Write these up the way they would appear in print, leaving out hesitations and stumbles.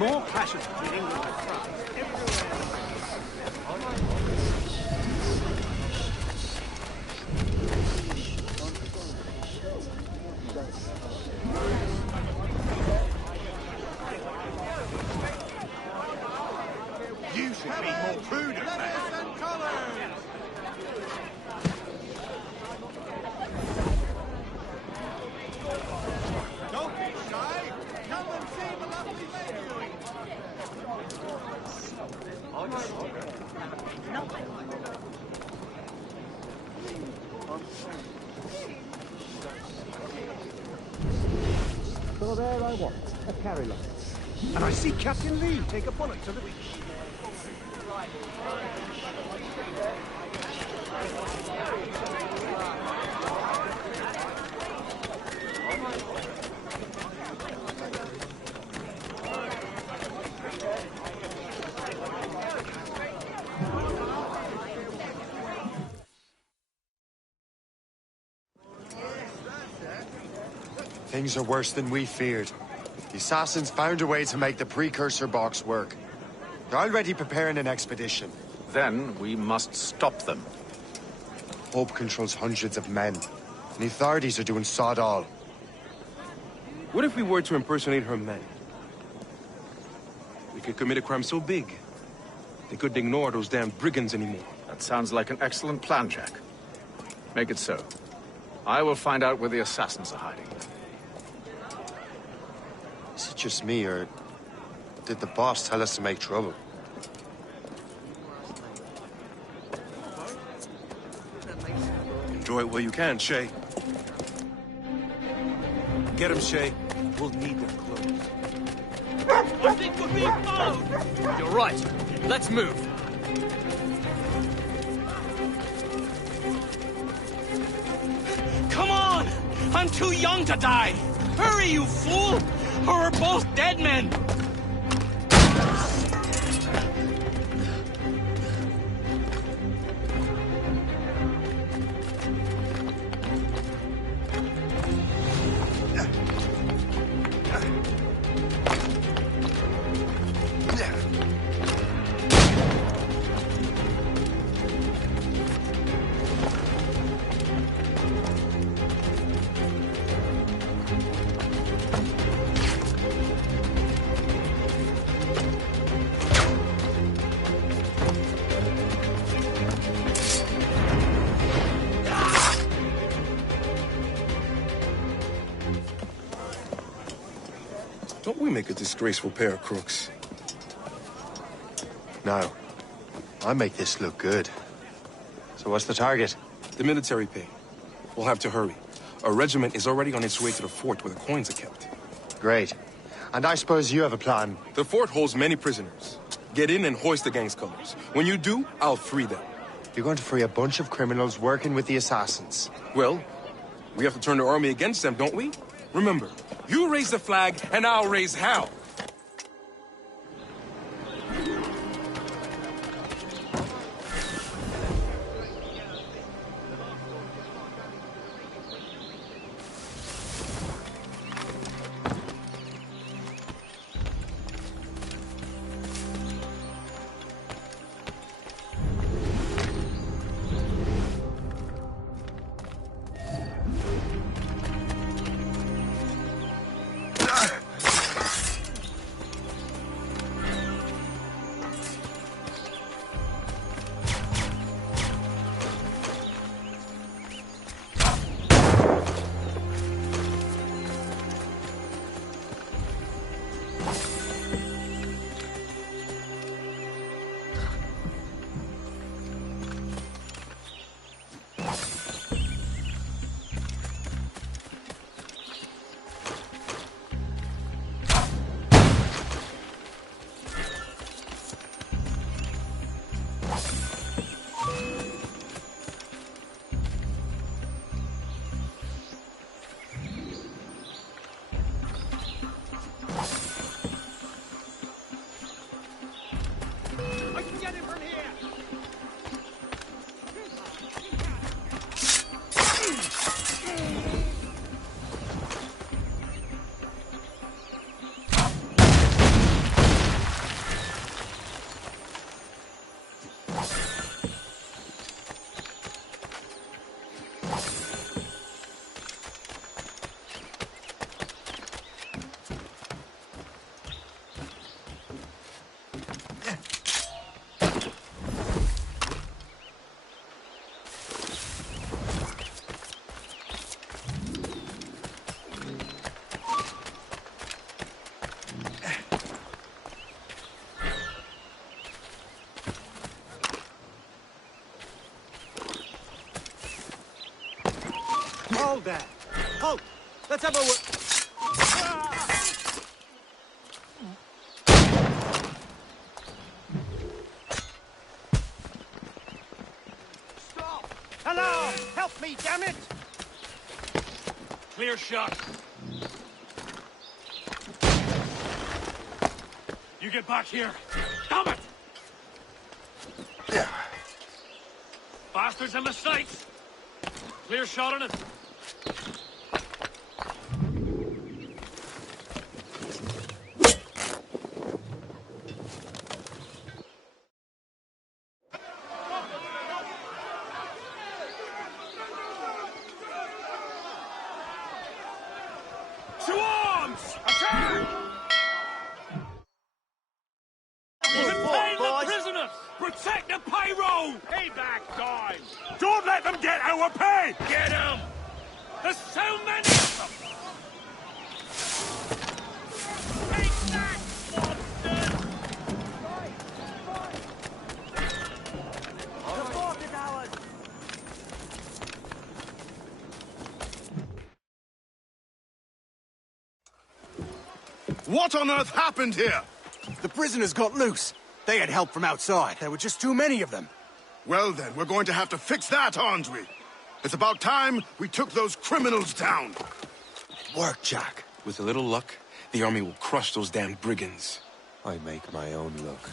more clashes between England and France. You should be more prudent, man. Don't be shy. Come and see the lovely lady. So there I was, a carry-on. And I see Captain Lee take a bullet to the beach. Things are worse than we feared. The assassins found a way to make the precursor box work. They're already preparing an expedition. Then we must stop them. Hope controls hundreds of men, and the authorities are doing sod all. What if we were to impersonate her men? We could commit a crime so big, they couldn't ignore those damn brigands anymore. That sounds like an excellent plan, Jack. Make it so. I will find out where the assassins are hiding. Is it just me, or did the boss tell us to make trouble? Enjoy it while you can, Shay. Get him, Shay. We'll need their clothes. I think we're being followed! You're right. Let's move. Come on! I'm too young to die! Hurry, you fool! Or we're both dead men! Don't we make a disgraceful pair of crooks? No. I make this look good. So what's the target? The military pay. We'll have to hurry. A regiment is already on its way to the fort where the coins are kept. Great. And I suppose you have a plan. The fort holds many prisoners. Get in and hoist the gang's colors. When you do, I'll free them. You're going to free a bunch of criminals working with the assassins. Well, we have to turn the army against them, don't we? Remember, you raise the flag, and I'll raise hell. Hold there. Halt! Let's have a word. Stop! Hello! Help me, damn it! Clear shot. You get back here. Stop it! Bastards in the sights. Clear shot on it. To arms! Attack! Detain the prisoners! Protect the payroll! Payback time! Don't let them get our pay! Get them! There's so many of them! Take that, monsters! The fort is ours! What on earth happened here? The prisoners got loose. They had help from outside. There were just too many of them. Well then, we're going to have to fix that, aren't we? It's about time we took those criminals down. Work, Jack. With a little luck, the army will crush those damn brigands. I make my own luck.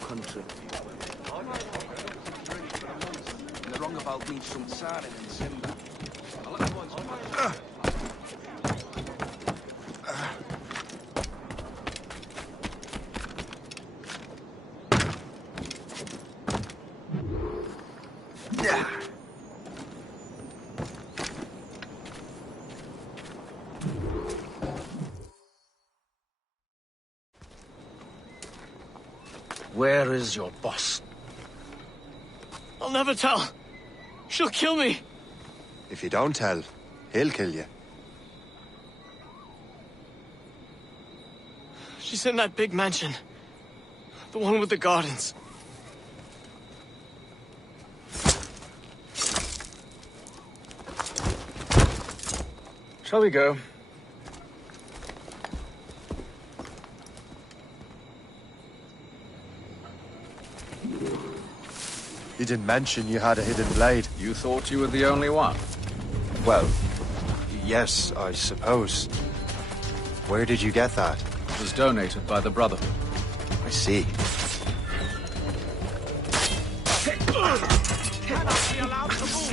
Country. And the wrong about needs some Sarin and Simba. Where is your boss? I'll never tell. She'll kill me. If you don't tell, he'll kill you. She's in that big mansion. The one with the gardens. Shall we go? You didn't mention you had a hidden blade. You thought you were the only one. Well, yes, I suppose. Where did you get that? It was donated by the Brotherhood. I see. Cannot be allowed to move.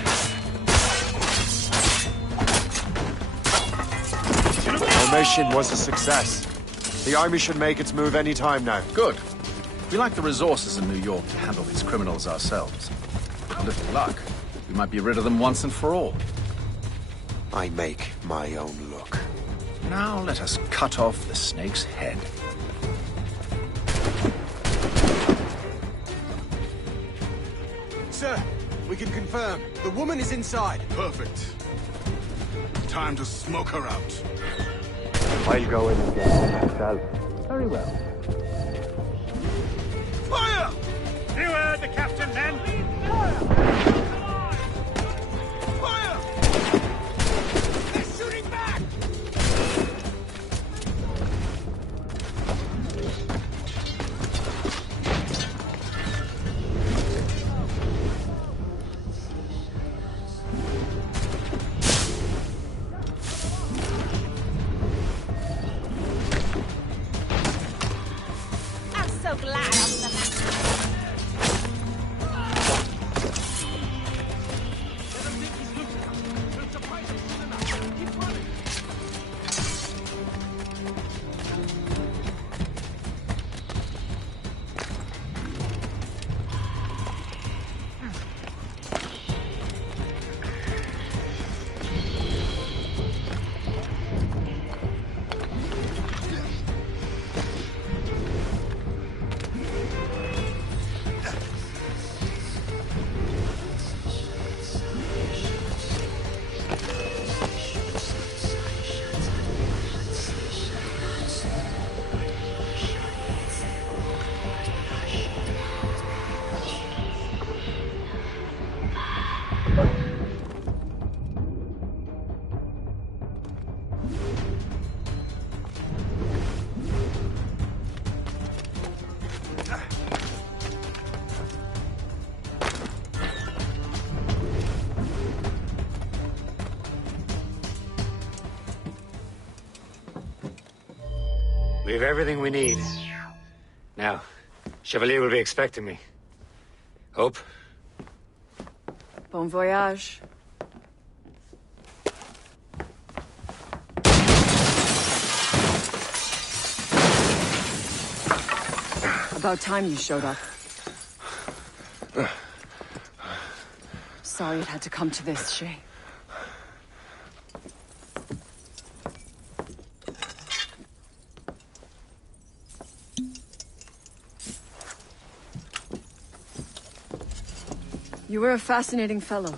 Our mission was a success. The army should make its move any time now. Good. We lack the resources in New York to handle these criminals ourselves. With a little luck, we might be rid of them once and for all. I make my own luck. Now let us cut off the snake's head. Sir, we can confirm. The woman is inside. Perfect. Time to smoke her out. I'll go in and get her myself. Very well. Fire! You heard the captain, men. Fire! They're shooting back! I'm so glad I was alive. We have everything we need. Now, Chevalier will be expecting me. Hope? Bon voyage. About time you showed up. Sorry it had to come to this, Shay. You were a fascinating fellow.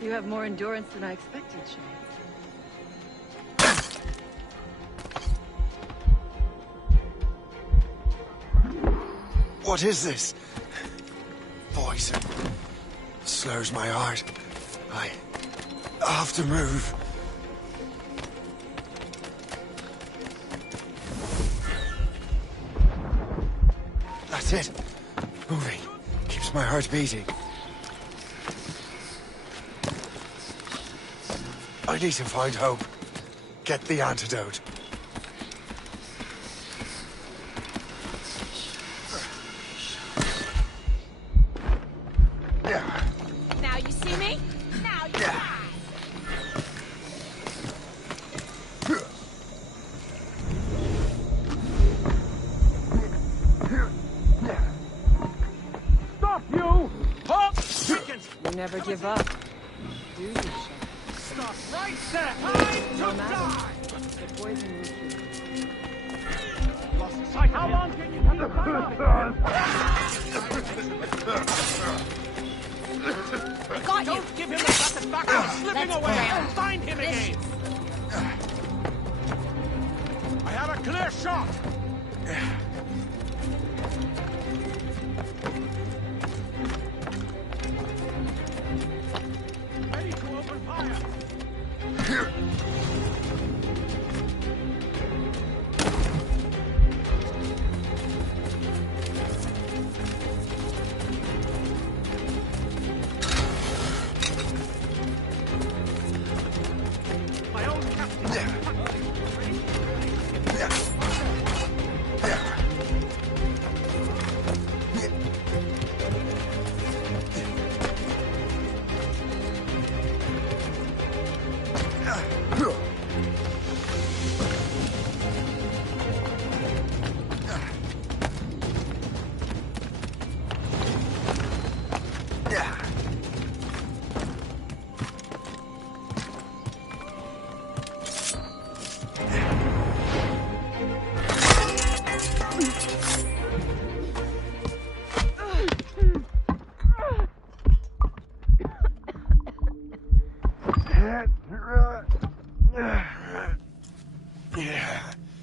You have more endurance than I expected, Shay. What is this? Jason. It slurs my heart. I have to move. That's it. Moving. Keeps my heart beating. I need to find Hope. Get the antidote. Now you see me? Now you die. Stop, you! Halt! Chickens! You never give up, do you, Shay? Stop right there! Time to No matter. die! The poison will kill you. Lost sight. How long can you keep fighting? I got you. Don't give him the satisfaction of slipping Let's away! go. Find him again! I have a clear shot! Ready to open fire! My old captain!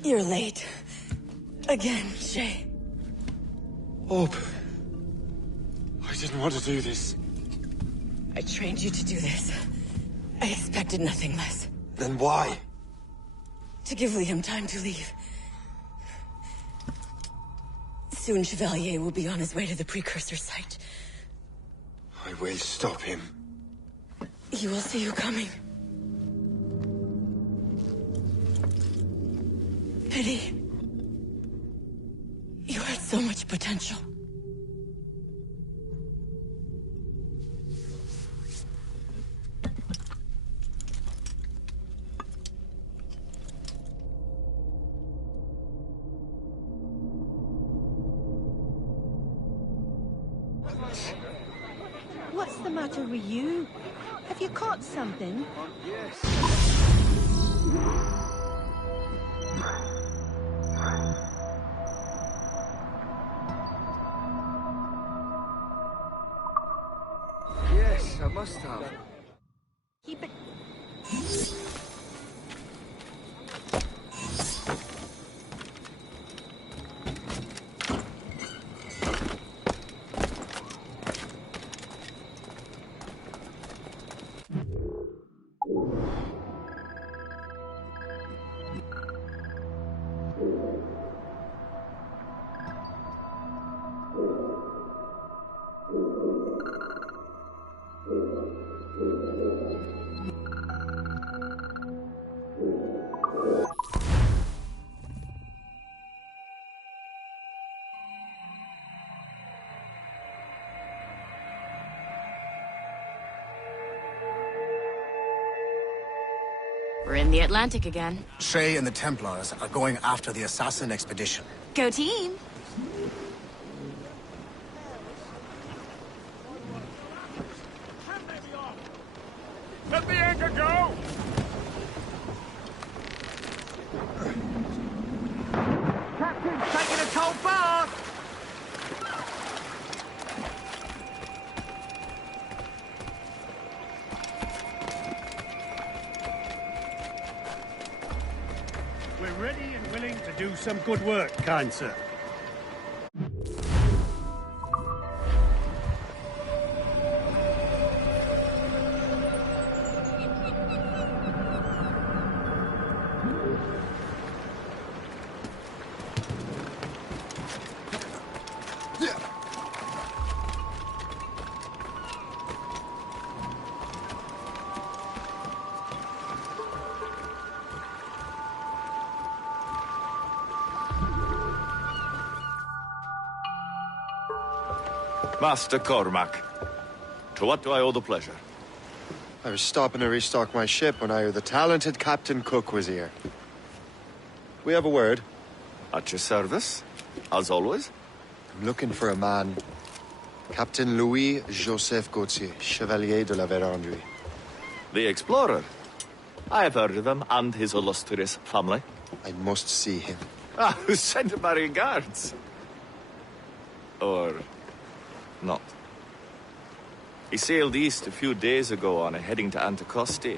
You're late. Again, Shay. Hope. I didn't want to do this. I trained you to do this. I expected nothing less. Then why? To give Liam time to leave. Soon Chevalier will be on his way to the precursor site. I will stop him. He will see you coming. Pity. You had so much potential. What's the matter with you? Have you caught something? Yes, I must have. Keep it. We're in the Atlantic again. Shay and the Templars are going after the assassin expedition. Go team! Let the anchor go! Captain's taking a cold bath! We're ready and willing to do some good work, kind sir. Master Cormac, to what do I owe the pleasure? I was stopping to restock my ship when I heard the talented Captain Cook was here. We have a word. At your service, as always. I'm looking for a man. Captain Louis-Joseph Gauthier, Chevalier de la Vérendrye. The explorer. I have heard of him and his illustrious family. I must see him. Ah, send him my regards. Or not. He sailed east a few days ago on a heading to Anticosti.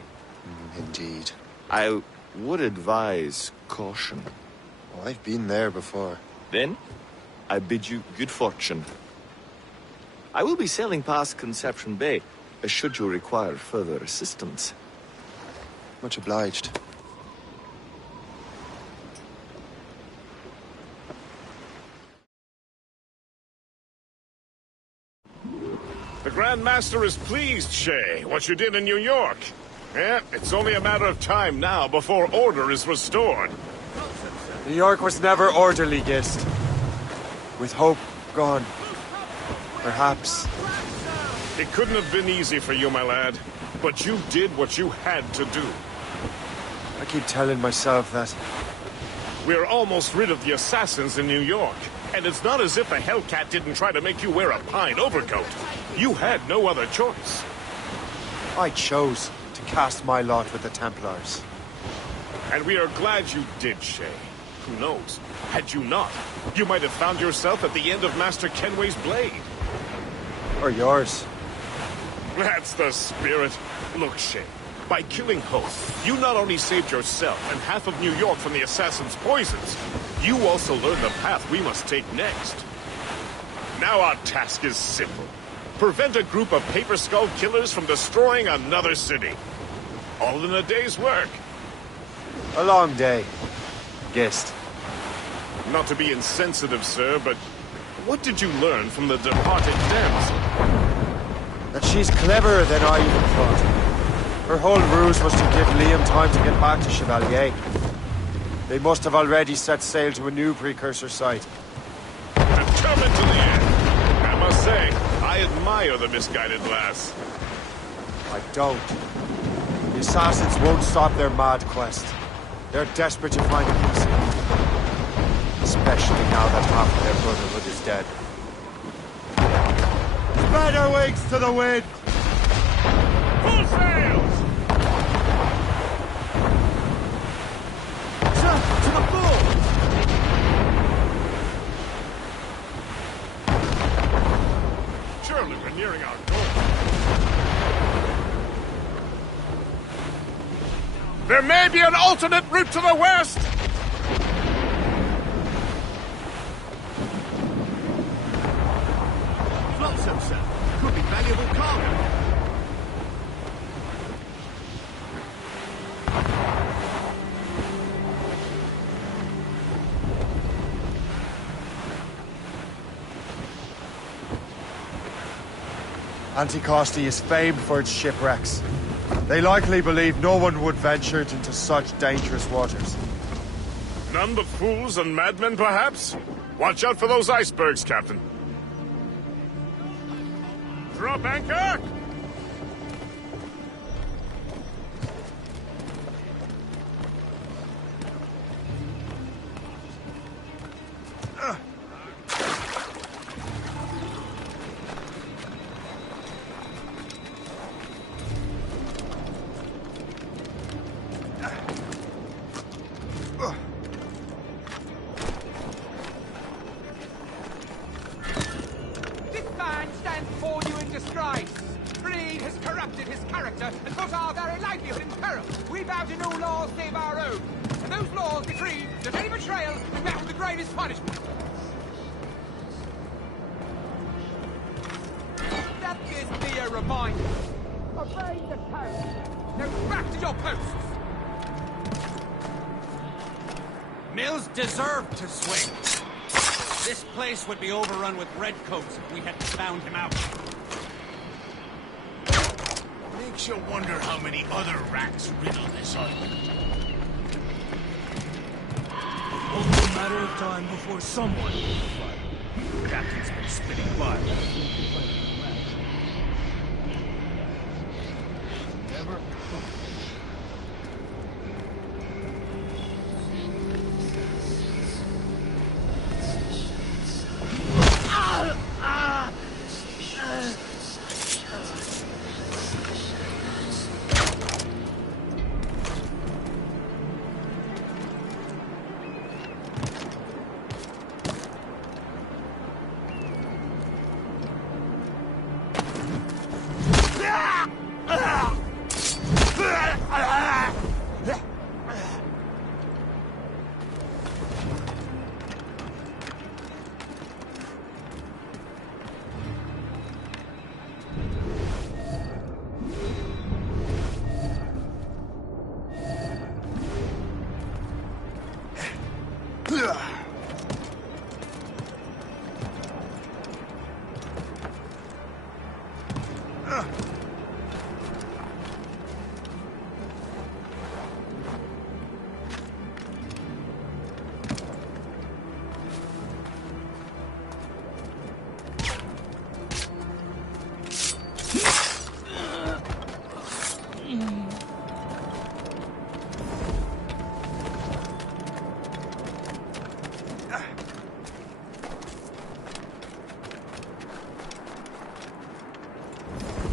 Indeed. I would advise caution. Oh, I've been there before. Then, I bid you good fortune. I will be sailing past Conception Bay, should you require further assistance. Much obliged. The Grand Master is pleased, Shay, what you did in New York. Yeah, it's only a matter of time now before order is restored. New York was never orderly, Gist. With hope gone. Perhaps. It couldn't have been easy for you, my lad. But you did what you had to do. I keep telling myself that. We're almost rid of the assassins in New York. And it's not as if the Hellcat didn't try to make you wear a pine overcoat. You had no other choice. I chose to cast my lot with the Templars. And we are glad you did, Shay. Who knows? Had you not, you might have found yourself at the end of Master Kenway's blade. Or yours. That's the spirit. Look, Shay, by killing Hoth, you not only saved yourself and half of New York from the assassin's poisons, you also learned the path we must take next. Now our task is simple. Prevent a group of Paper Skull killers from destroying another city. All in a day's work. A long day. Gist. Not to be insensitive, sir, but what did you learn from the departed damsel? That she's cleverer than I even thought. Her whole ruse was to give Liam time to get back to Chevalier. They must have already set sail to a new precursor site. Determined to the end. I must say, I admire the misguided lass. I don't. The assassins won't stop their mad quest. They're desperate to find a piece of it. Especially now that half of their brotherhood is dead. Spread our wings to the wind! Full sails! To the fore! Surely we're nearing our goal. There may be an alternate route to the west! Flotsam, sir. Could be valuable cargo. Anticosti is famed for its shipwrecks. They likely believe no one would venture into such dangerous waters. None but fools and madmen, perhaps? Watch out for those icebergs, Captain. Drop anchor! Mills deserved to swing. This place would be overrun with redcoats if we hadn't found him out. Makes you wonder how many other rats riddle this island. Only a matter of time before someone will fight. Captain's been spitting blood.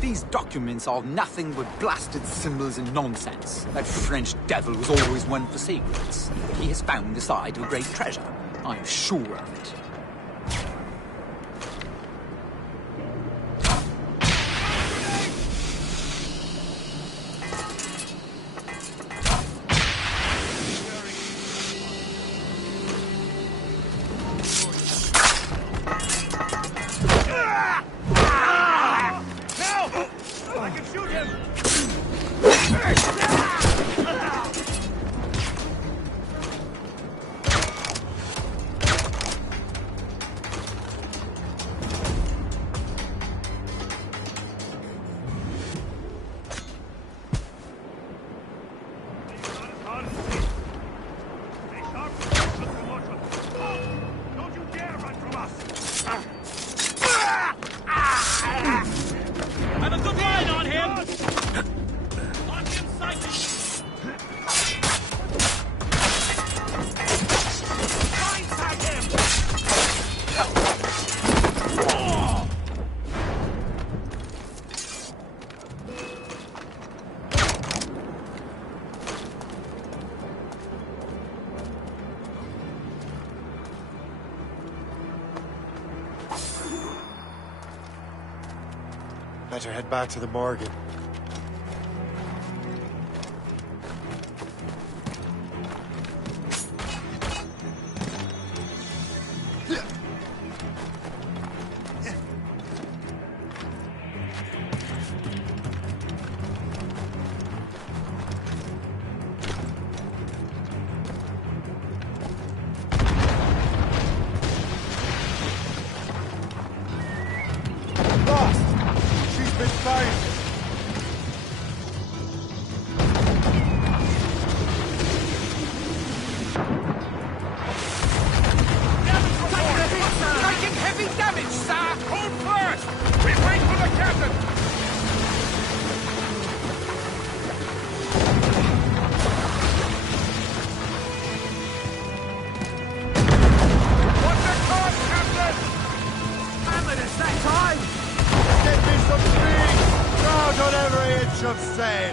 These documents are nothing but blasted symbols and nonsense. That French devil was always one for secrets. But he has found the site of great treasure. I'm sure of it. Better head back to the Morgan.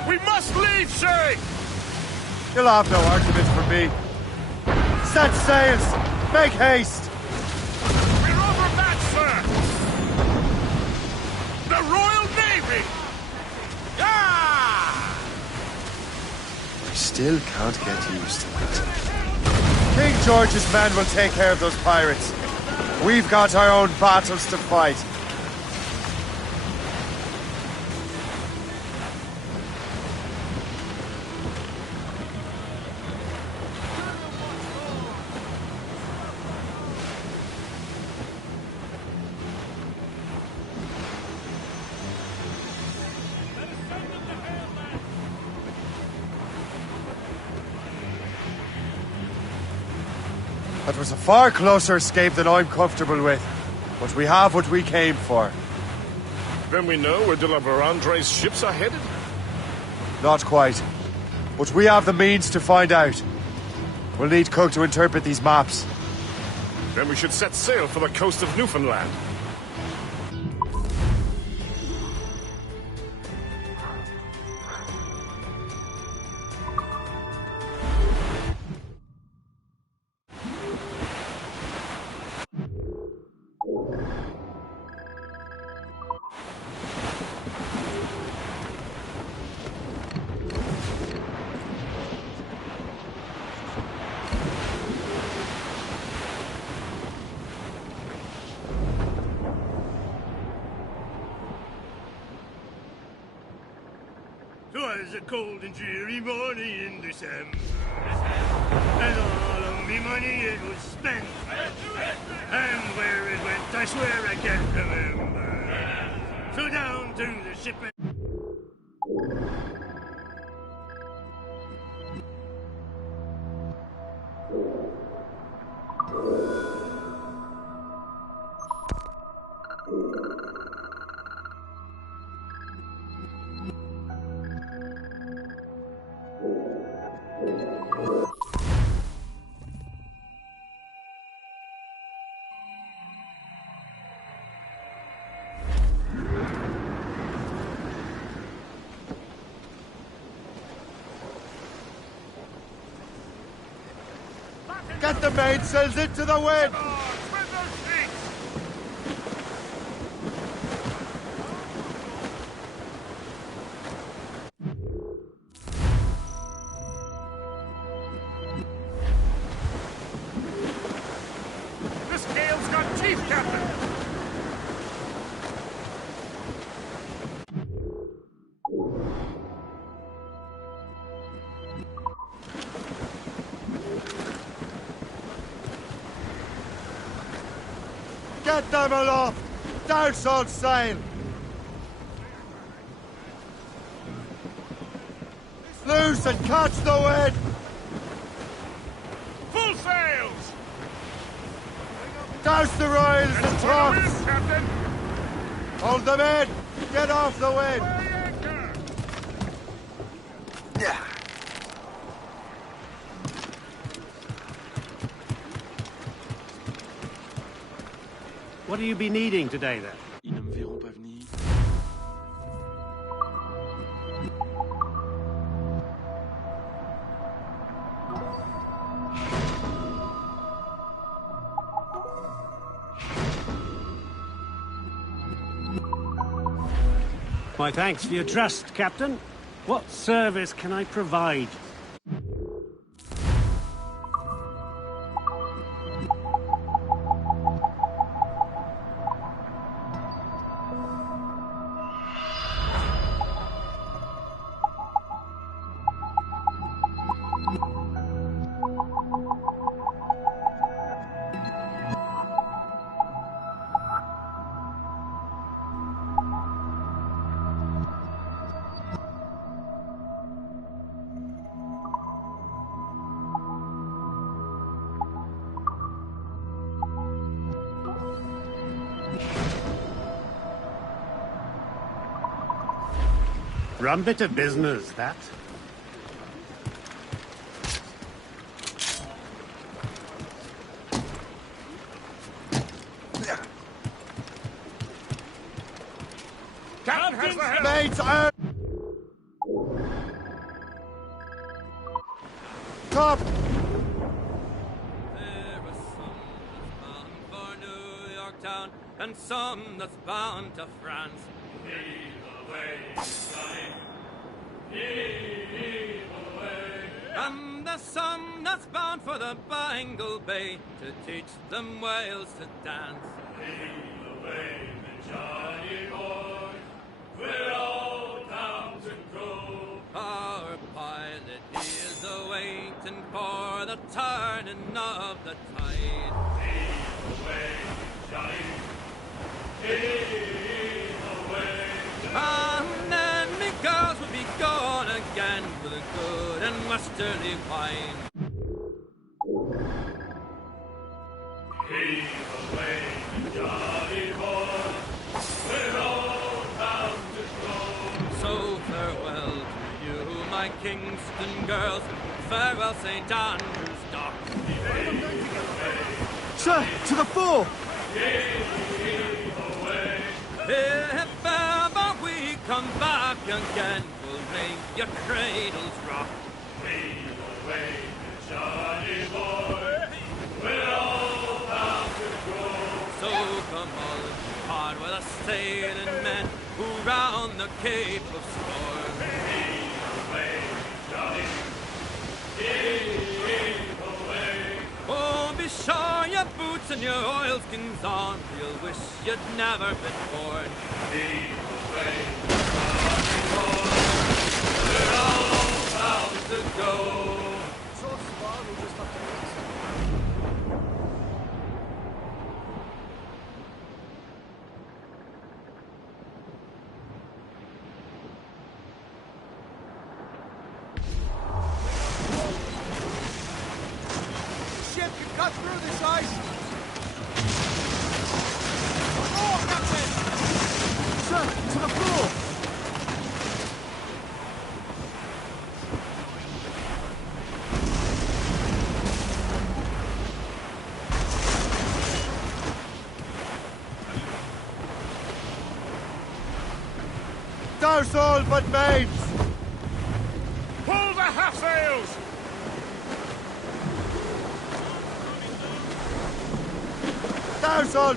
We must leave, Shay! You'll have no argument from me. Set sails! Make haste! We're over that, sir! The Royal Navy! Ah! I still can't get used to that. King George's men will take care of those pirates. We've got our own battles to fight. That was a far closer escape than I'm comfortable with. But we have what we came for. Then we know where de la Verandre's ships are headed? Not quite. But we have the means to find out. We'll need Cook to interpret these maps. Then we should set sail for the coast of Newfoundland. Twas a cold and dreary morning in December, and all of me money it was spent. And where it went, I swear I can't remember. So down to the ship and... Get the mainsails into the wind! This gale's got teeth, Captain! Get them aloft! Douse all sail! Loose and catch the wind! Full sails! Douse the royals and tops! Captain! Hold them in! Get off the wind! What do you be needing today, then? Ils ne me verront pas venir. My thanks for your trust, Captain. What service can I provide? Rum bit of business, that. Captain has the helm! Mates, top! There is some that's bound for New York town, and some that's bound to France. Heave away, heave away. And there's some that's bound for the Bangle Bay to teach them Wales to dance. Heave away, the Johnny boy, we're all bound to go. Our pilot, he is awaiting for the turning of the tide. Heave away, Johnny, heave away. And then me girls will be gone again with a good and westerly wine. Heave away, Johnny. Kingston girls, farewell St. Andrew's Dock. Sir, to the fore! If ever we come back again, we'll make your cradles rock. Lead away, Johnny boy, we're all bound to go. So come all and part with us sailing men who round the Cape of Storm. Lead away, Johnny, lead away. Oh, be sure your boots and your oilskins on, you'll wish you'd never been born. Lead away, Johnny boy, we're all bound to go. Ship can cut through this ice! Oh, Captain! Sir, to the floor! Douse all but mates! Pull the half-sails! Douse all...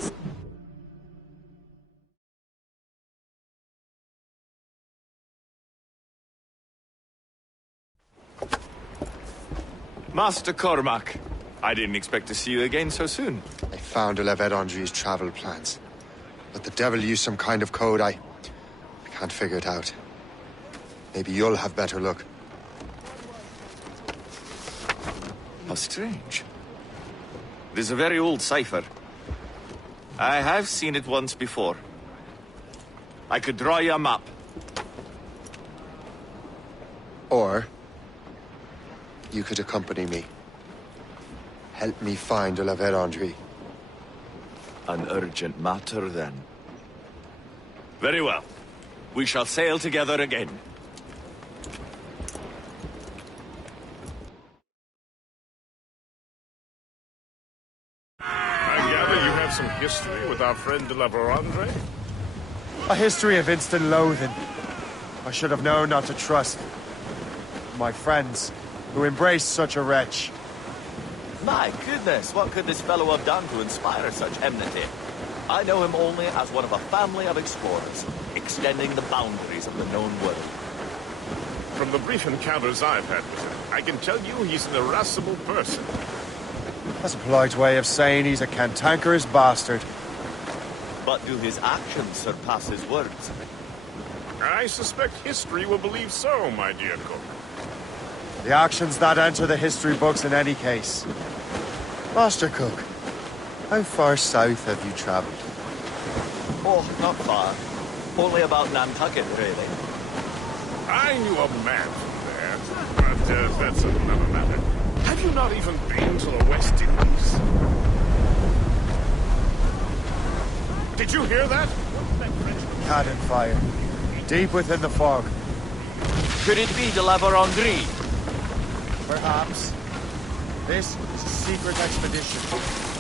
Master Cormac, I didn't expect to see you again so soon. I found Olevet Andry's travel plans. But the devil used some kind of code. I can't figure it out. Maybe you'll have better luck. How strange. It is a very old cipher. I have seen it once before. I could draw you a map. Or... you could accompany me. Help me find Olevet Andry. An urgent matter, then. Very well. We shall sail together again. I gather you have some history with our friend de la Vérandre? A history of instant loathing. I should have known not to trust my friends who embraced such a wretch. My goodness, what could this fellow have done to inspire such enmity? I know him only as one of a family of explorers, extending the boundaries of the known world. From the brief encounters I've had with him, I can tell you he's an irascible person. That's a polite way of saying he's a cantankerous bastard. But do his actions surpass his words? I suspect history will believe so, my dear cook. The actions that enter the history books in any case. Master Cook, how far south have you traveled? Oh, not far. Only about Nantucket, really. I knew a man from there, but that's another matter. Have you not even been to the West Indies? Did you hear that? Cannon fire. Deep within the fog. Could it be de la Vérandre? Perhaps. This is a secret expedition.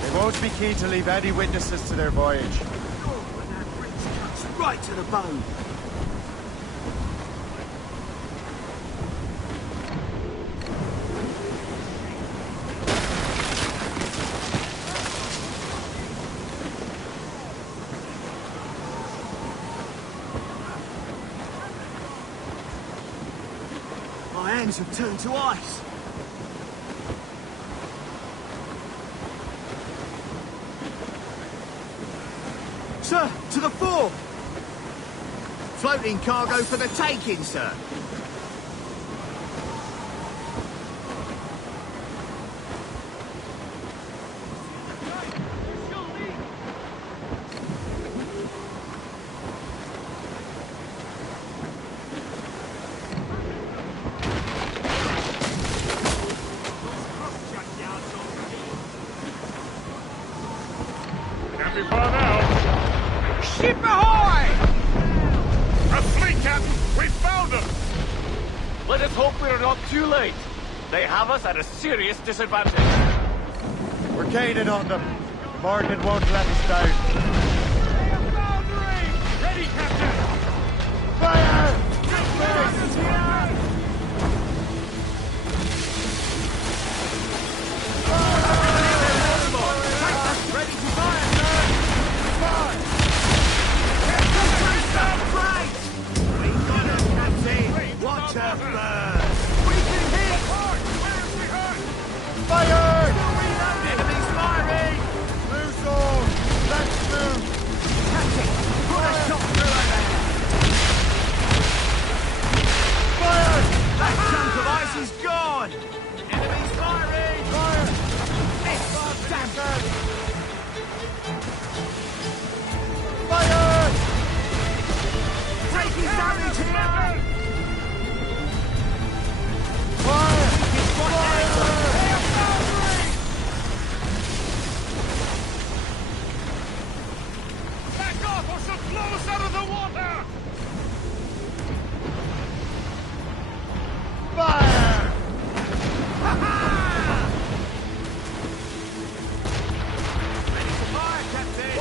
They won't be keen to leave any witnesses to their voyage. Right to the bone. My hands have turned to ice. Sir, to the fore! Floating cargo for the taking, sir. Can't be far now. Ship ahoy! A fleet, Captain! We found them! Let us hope we are not too late. They have us at a serious disadvantage. We're gaining on them. Morgan won't let us down. Ready, Captain! Fire! Ready to fire, sir! Fire! We got him, Captain! Watch her burn! We can hit! Fire! Enemies firing! Loose all! Let's move! Captain, put a shot through her there! Fire! That chunk of ice is gone! Enemies firing! Fire! This damn bird! Fire! Taking damage here! Fire! Back off or she'll blow us out of the water! Fire! Ready to fire, Captain!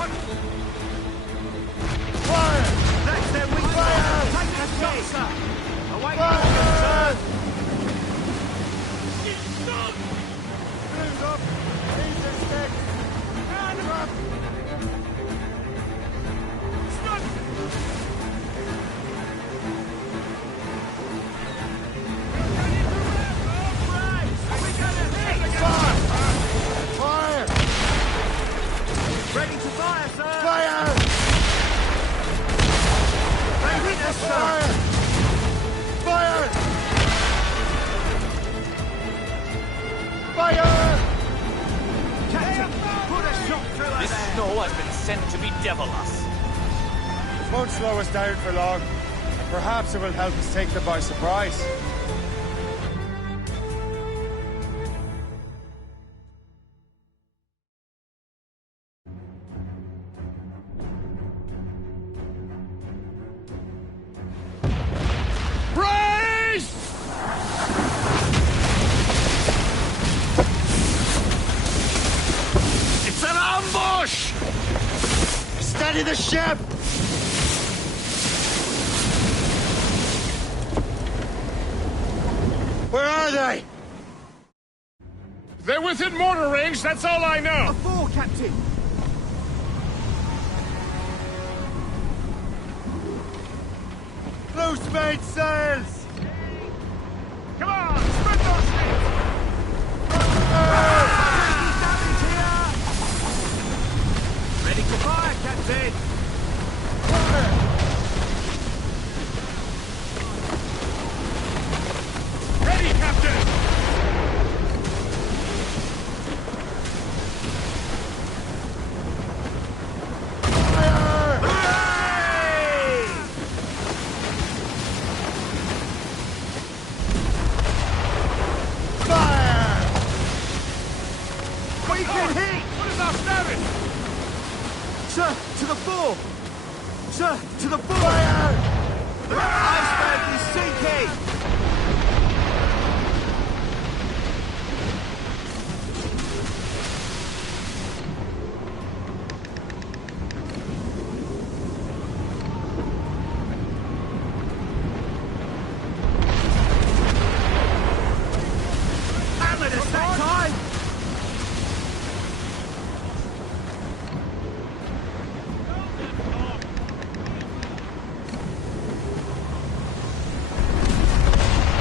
Fire! That's their weak Fire! spot! Take the shot, sir! Away you Fire! go, sir! Move up! Leave the sticks! Round them up! Fire! Ready to fire, sir! Fire! They hit us, sir! Fire! Fire! Captain, put a shot through her This there! snow has been sent to bedevil us. It won't slow us down for long. Perhaps it will help us take them by surprise. Brace! It's an ambush! Steady the ship! Where are they? They're within mortar range, that's all I know. A four, Captain! Loose main sails! Come on, spread those things! Ready to fire, Captain! Ready, Captain! We can hit! What is our status? Sir, to the fore! Sir, to the fore! The iceberg is sinking! Hammered us that time!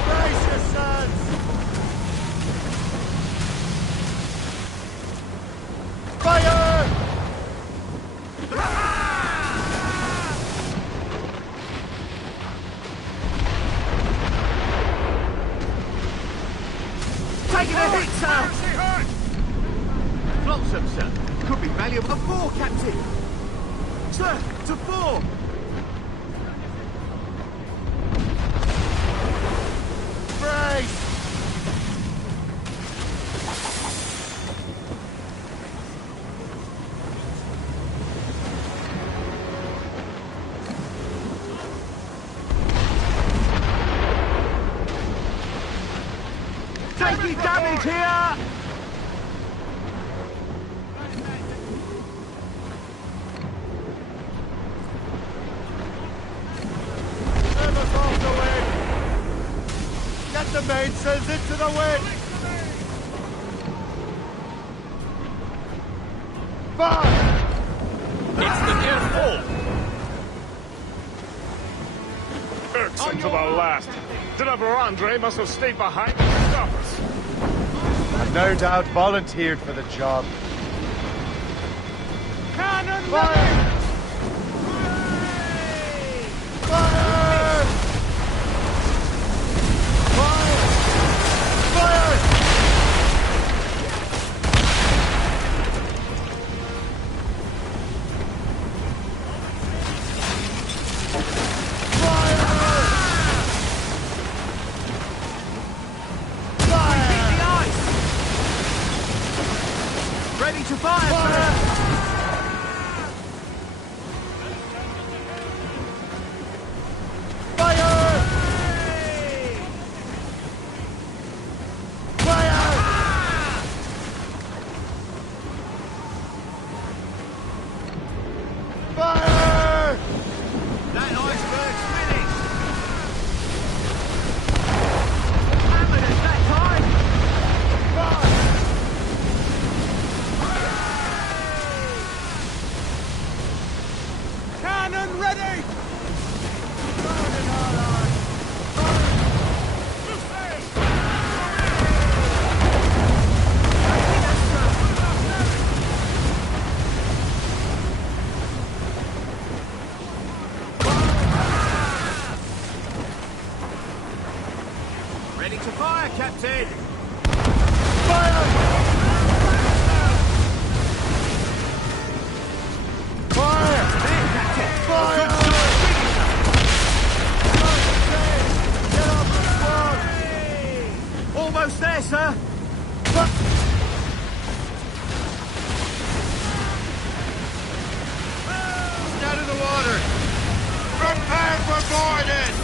Brace yourselves! Fire! Taking a hit, sir! Flotsam, sir. Could be valuable. A four, Captain! Sir, to four! Brace! Sneaky damage here! Sailors off the wind! Get the mainsails into the wind! Fire! It's the near full! Irksome to the last. Driver Andre must have stayed behind to stop us. And no doubt volunteered for the job. Cannon Fire! Fire! Fire! Fire! Ready to fire, sir! Ready to fire, Captain! Almost there, sir! Get in the water! Prepare for boarding!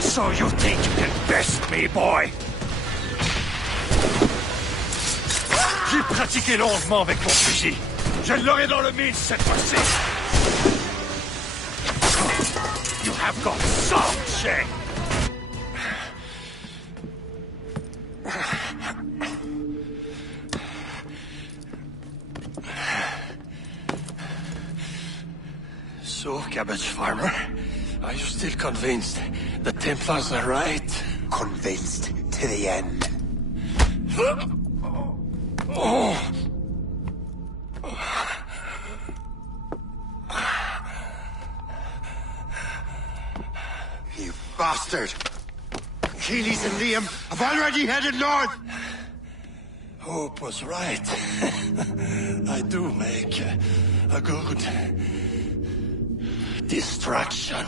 So you think you can best me, boy? J'ai pratiqué longuement avec mon fusil. Je l'aurai dans le mille cette fois-ci. You have got some shame. So, cabbage farmer, are you still convinced the Templars are right? convinced to the end. You bastard! Keelys and Liam have already headed north! Hope was right. I do make a good distraction.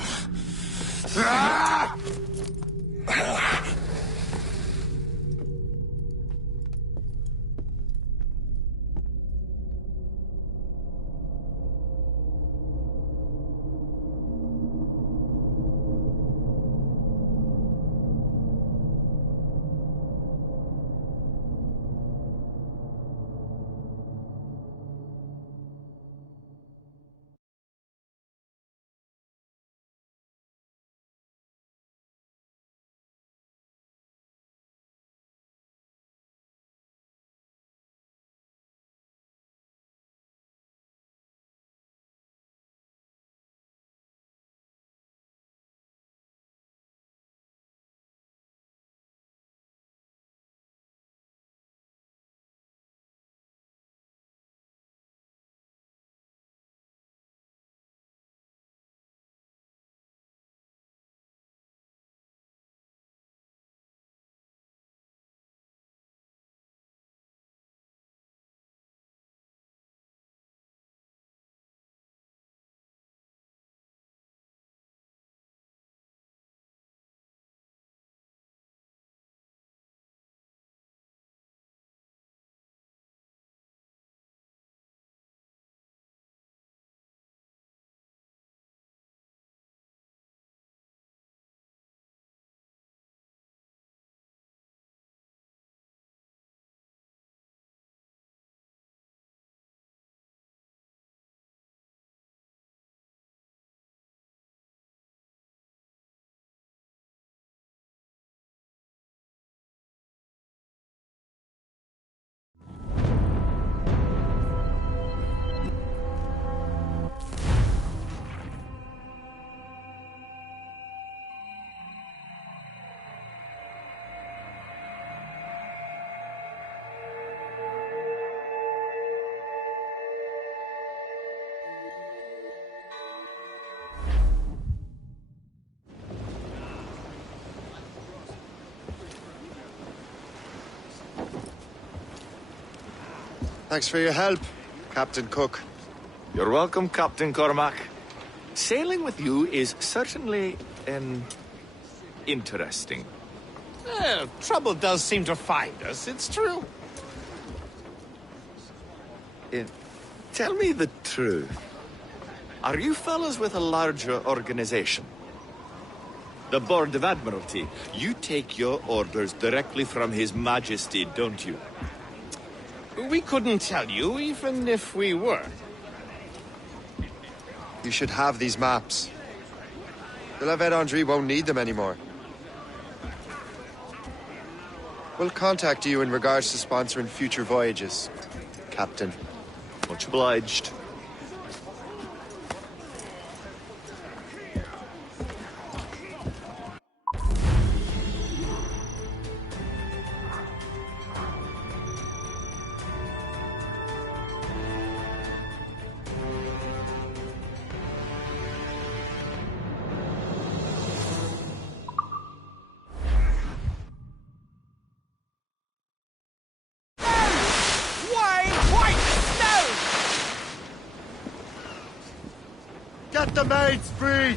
Thanks for your help, Captain Cook. You're welcome, Captain Cormac. Sailing with you is certainly, interesting. Trouble does seem to find us, it's true. Tell me the truth. Are you fellas with a larger organization? The Board of Admiralty. You take your orders directly from His Majesty, don't you? We couldn't tell you, even if we were. You should have these maps. The La Vedendrie won't need them anymore. We'll contact you in regards to sponsoring future voyages, Captain. Much obliged. Get the mates free!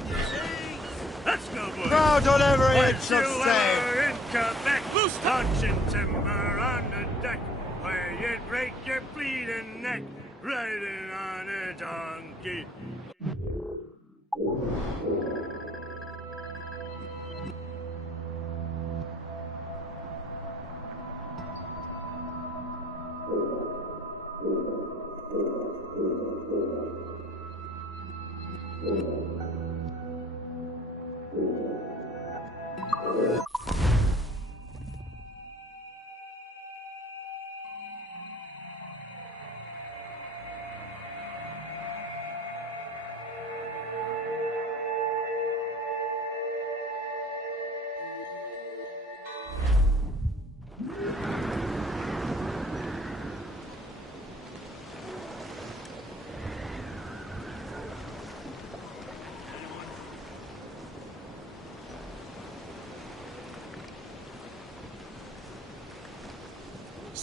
Let's go, boys! No, don't ever hit Once your you sail! were in Quebec, launching timber on the deck, where you'd break your bleeding neck, riding on a donkey.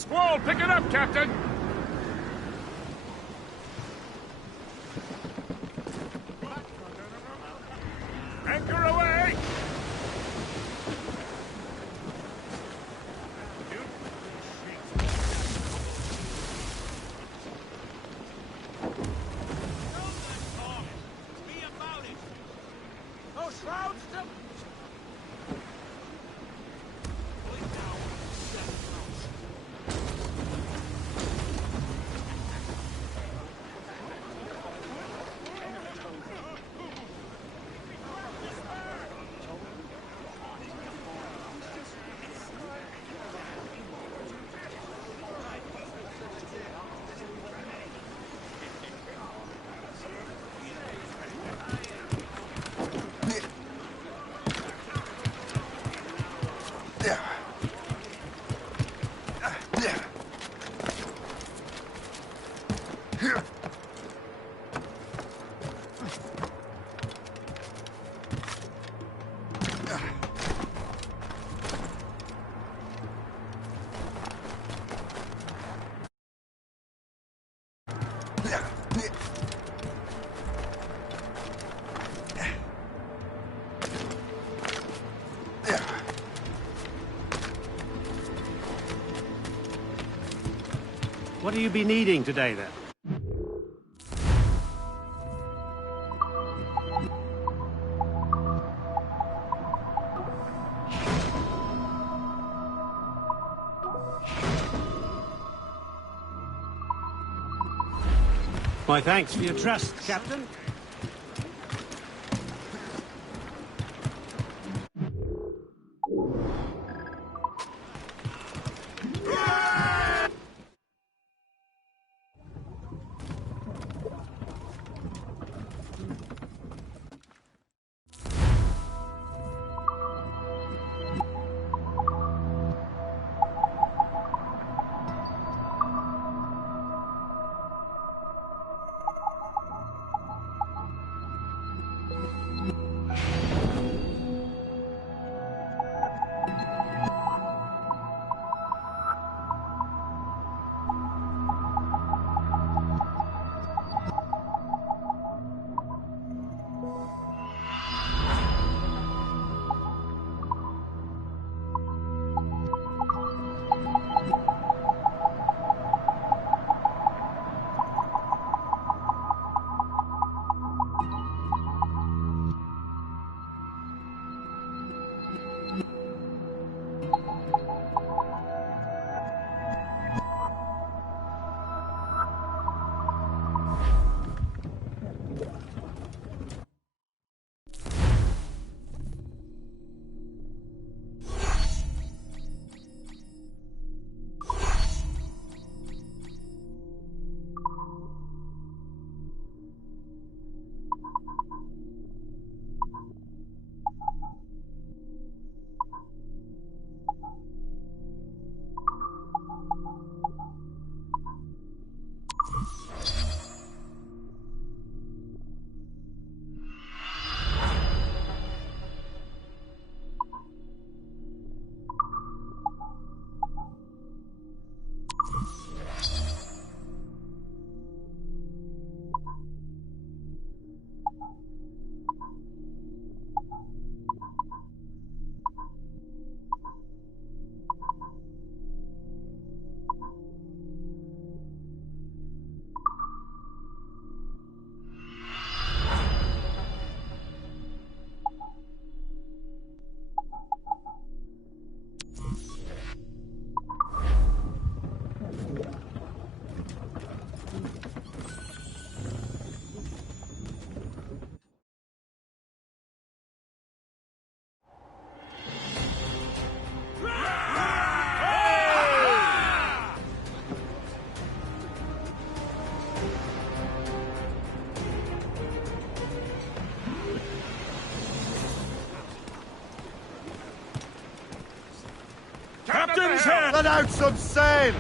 Squall, pick it up, Captain! Anchor away! Those shrouds still... What do you be needing today, then? My thanks for your trust, Captain. Captain's head! Let out some sail!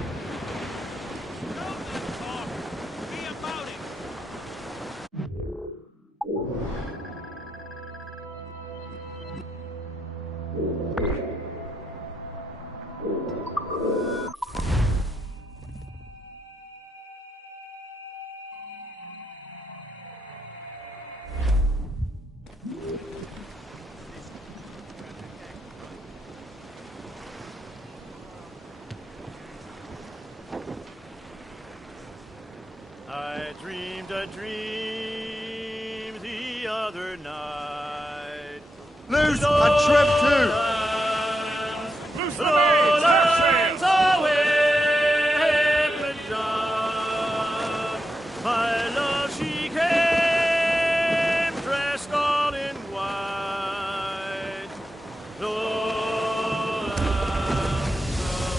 I dreamed a dream the other night. Loose and trim too! Loose the mains! My love, she came dressed all in white. Lowlands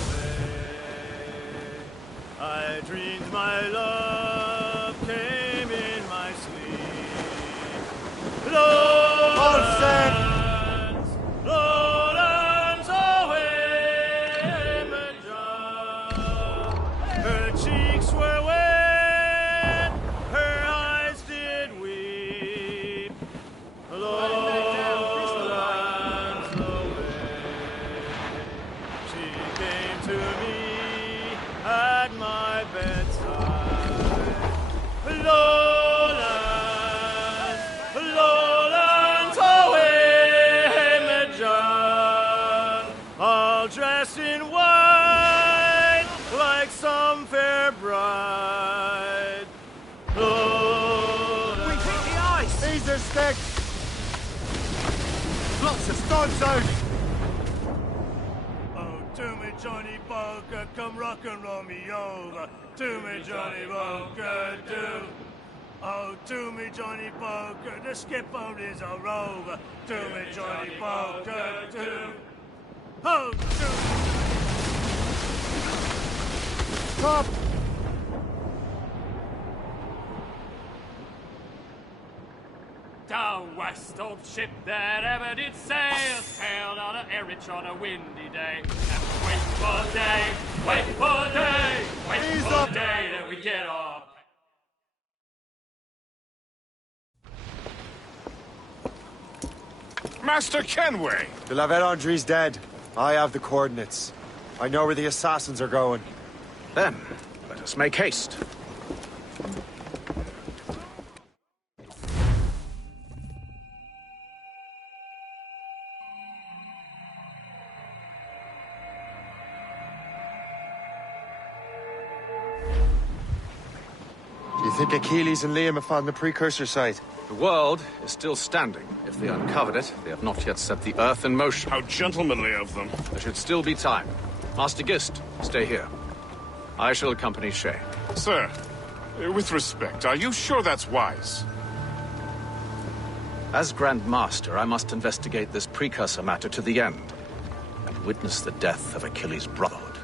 away. I dreamed my love came in my sleep. Lowlands, lowlands away, Madame. Her cheeks were wet, her eyes did weep. Lowlands away. She came to me at my bedside. Lowlands, lowlands away, Madame. All dressed in white, like some fair bride. Lowlands. We hit the ice! These are sticks! Lots of stones out! Oh, to me, Johnny Poker, come rock and roll me over. To me, Johnny Poker, do. Oh, to me, Johnny Poker, the skipper is a rover. To me, Johnny Poker, do. Oh, to Stop! Down west, old ship that ever did sail, sailed on a Erich on a windy day. And wait for day, wait for day, wait for day that we get off. Master Kenway! The La Vérendrye's dead. I have the coordinates. I know where the assassins are going. Then, let us make haste. Do you think Achilles and Liam have found the precursor site? The world is still standing. If they uncovered it, they have not yet set the Earth in motion. How gentlemanly of them. There should still be time. Master Gist, stay here. I shall accompany Shay. Sir, with respect, are you sure that's wise? As Grand Master, I must investigate this precursor matter to the end, and witness the death of Achilles' brotherhood.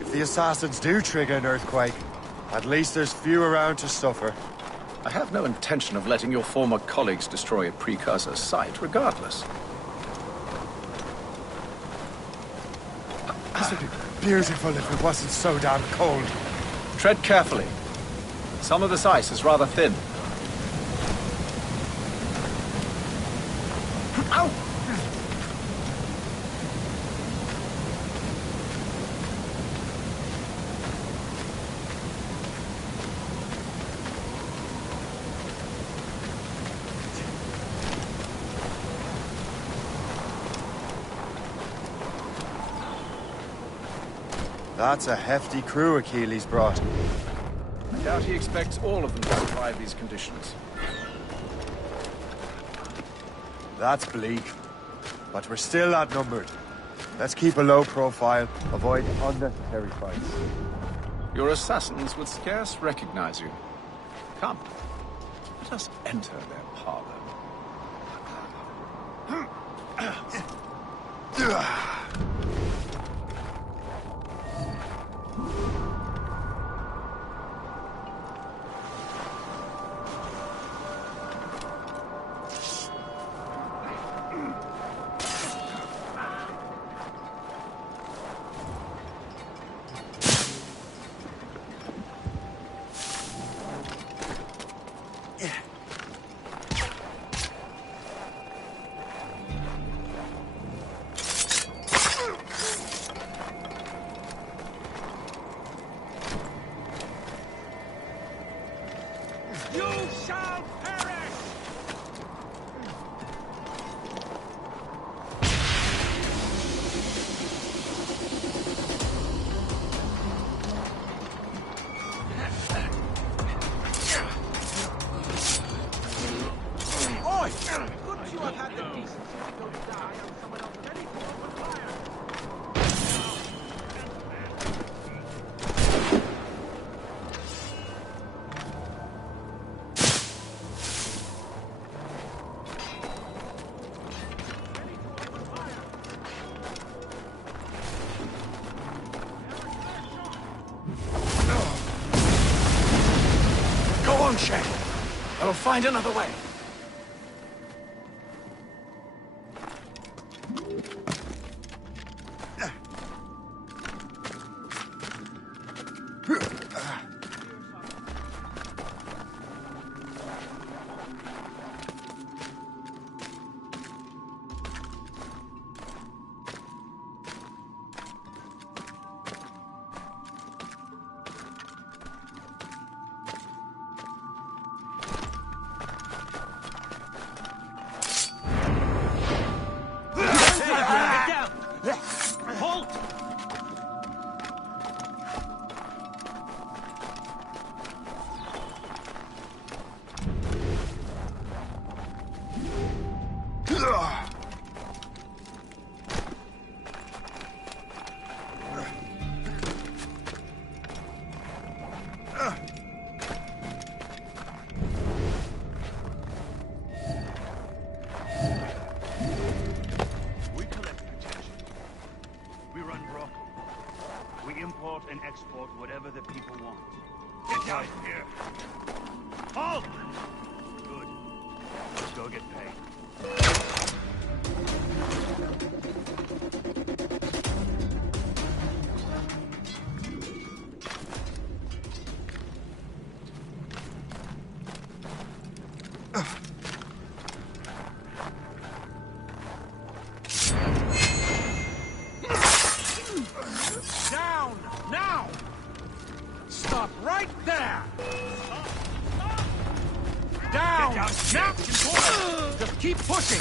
If the assassins do trigger an earthquake, at least there's few around to suffer. I have no intention of letting your former colleagues destroy a precursor site, regardless. This would be beautiful if it wasn't so damn cold. Tread carefully. Some of this ice is rather thin. Ow! That's a hefty crew Achilles brought. I doubt he expects all of them to survive these conditions. That's bleak. But we're still outnumbered. Let's keep a low profile, avoid unnecessary fights. Your assassins would scarce recognize you. Come, let us enter their parlor. Go on, Shay. I'll find another way. And export whatever the people want. Get out of here! Halt! Good. Let's go get paid. Down! Now! Stop right there! Down! Now! Just keep pushing!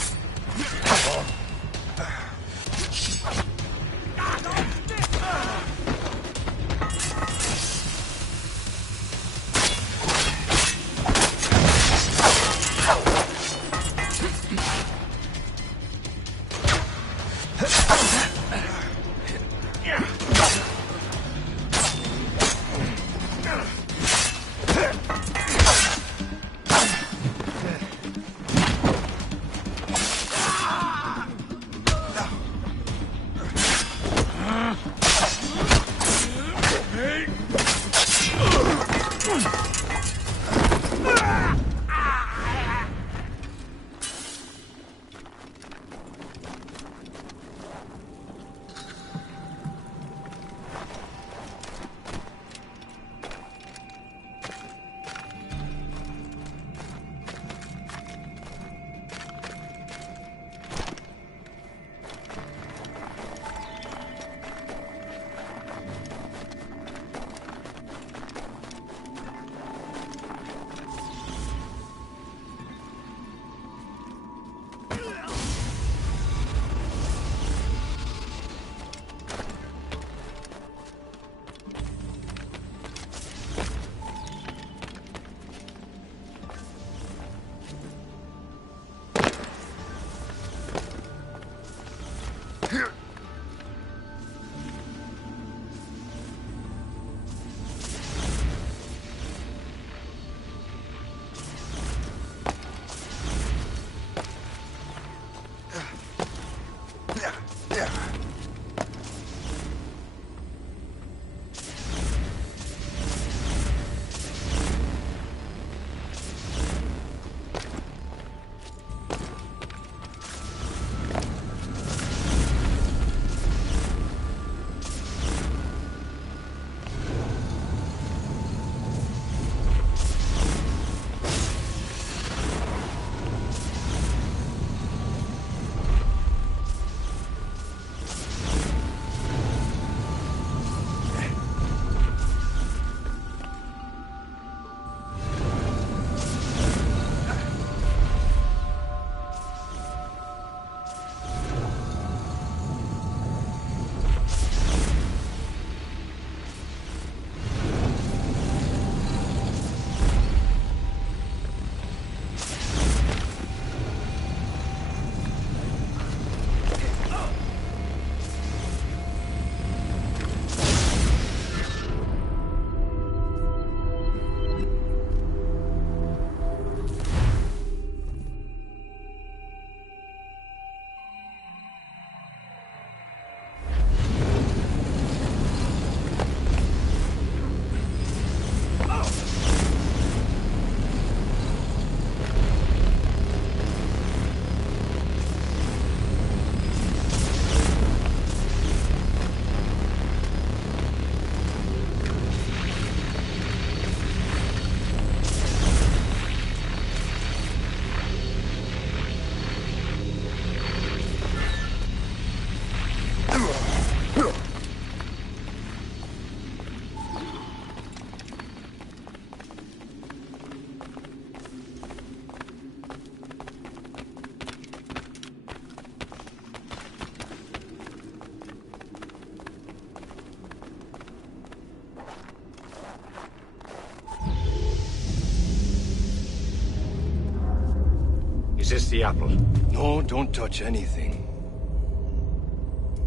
this the apple? No, don't touch anything.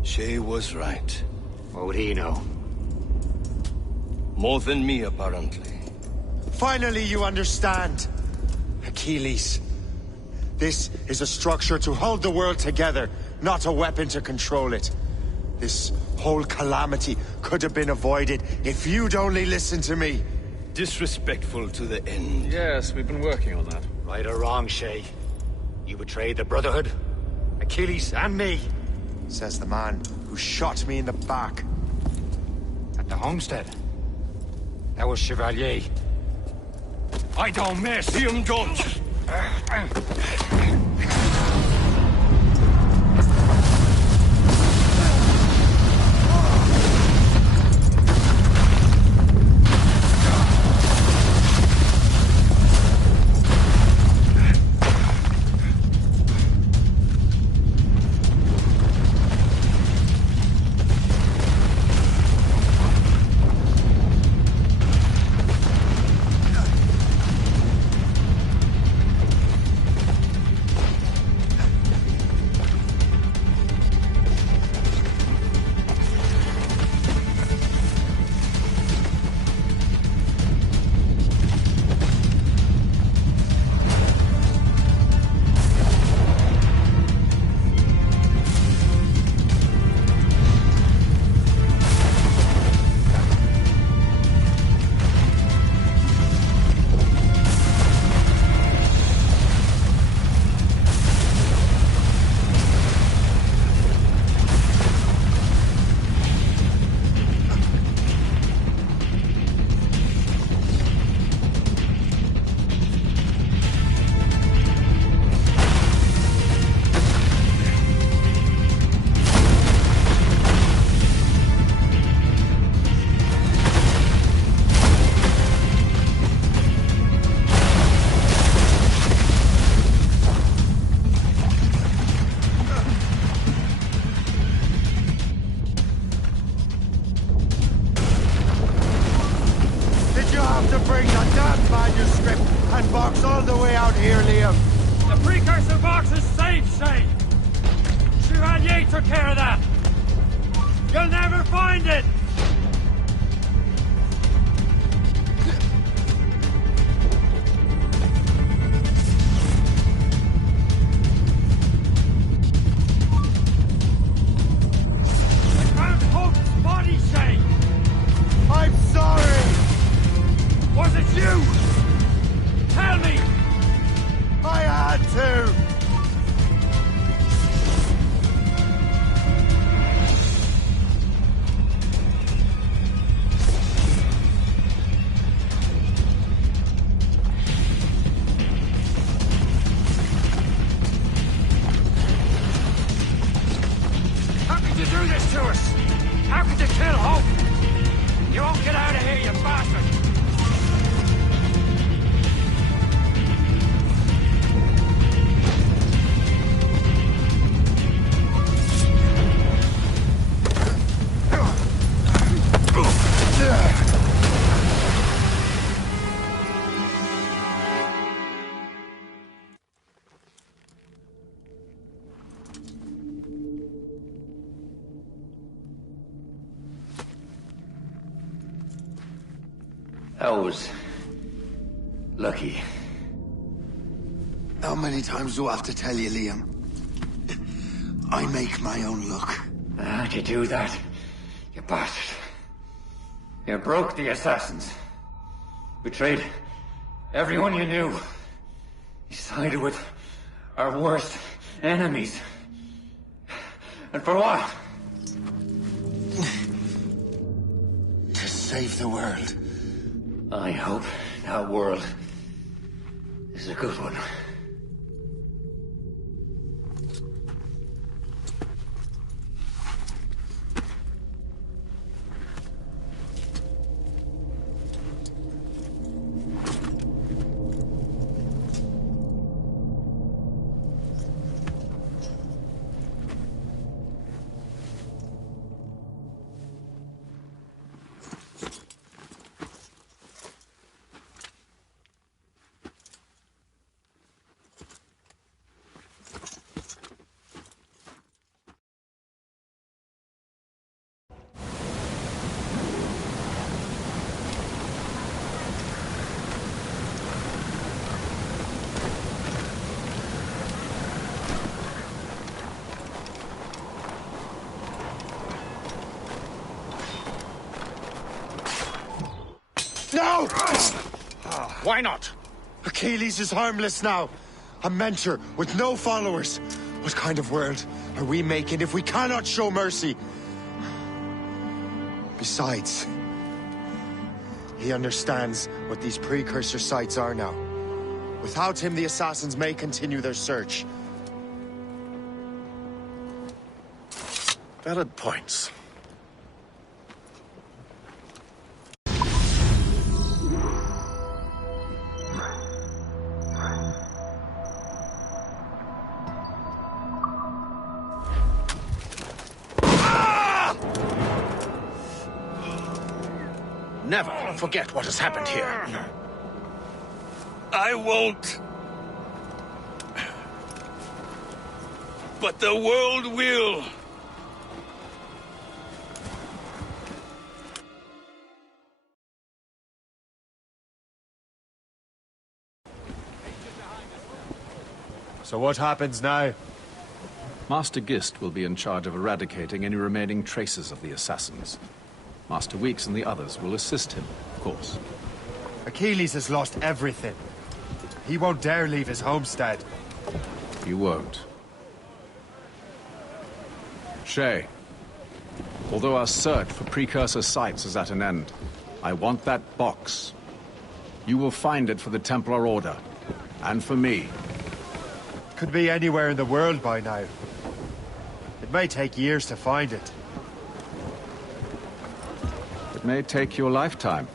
Shay was right. What would he know? More than me, apparently. Finally, you understand. Achilles. This is a structure to hold the world together, not a weapon to control it. This whole calamity could have been avoided if you'd only listened to me. Disrespectful to the end. Yes, we've been working on that. Right or wrong, Shay. You betrayed the Brotherhood, Achilles, and me. Says the man who shot me in the back. At the homestead. That was Chevalier. I don't mess him, don't! bring the damn manuscript and box all the way out here, Liam. The precursor box is safe, Shane. Chevalier took care of that. You'll never find it. I'm sorry! Was it you? Tell me! I had to! How could you do this to us? How could you kill Hope? You won't get out of here, you bastard! That was lucky. How many times do I have to tell you, Liam? I make my own luck. How'd you do that, you bastard? You broke the assassins. Betrayed everyone you knew. You sided with our worst enemies. And for what? To save the world. I hope that world is a good one. Why not? Achilles is harmless now. A mentor with no followers. What kind of world are we making if we cannot show mercy? Besides, he understands what these precursor sites are now. Without him, the assassins may continue their search. Valid points. Never forget what has happened here. I won't. But the world will. So what happens now? Master Gist will be in charge of eradicating any remaining traces of the assassins. Master Weeks and the others will assist him, of course. Achilles has lost everything. He won't dare leave his homestead. He won't. Shay, although our search for precursor sites is at an end, I want that box. You will find it for the Templar Order, and for me. Could be anywhere in the world by now. It may take years to find it. It may take your lifetime.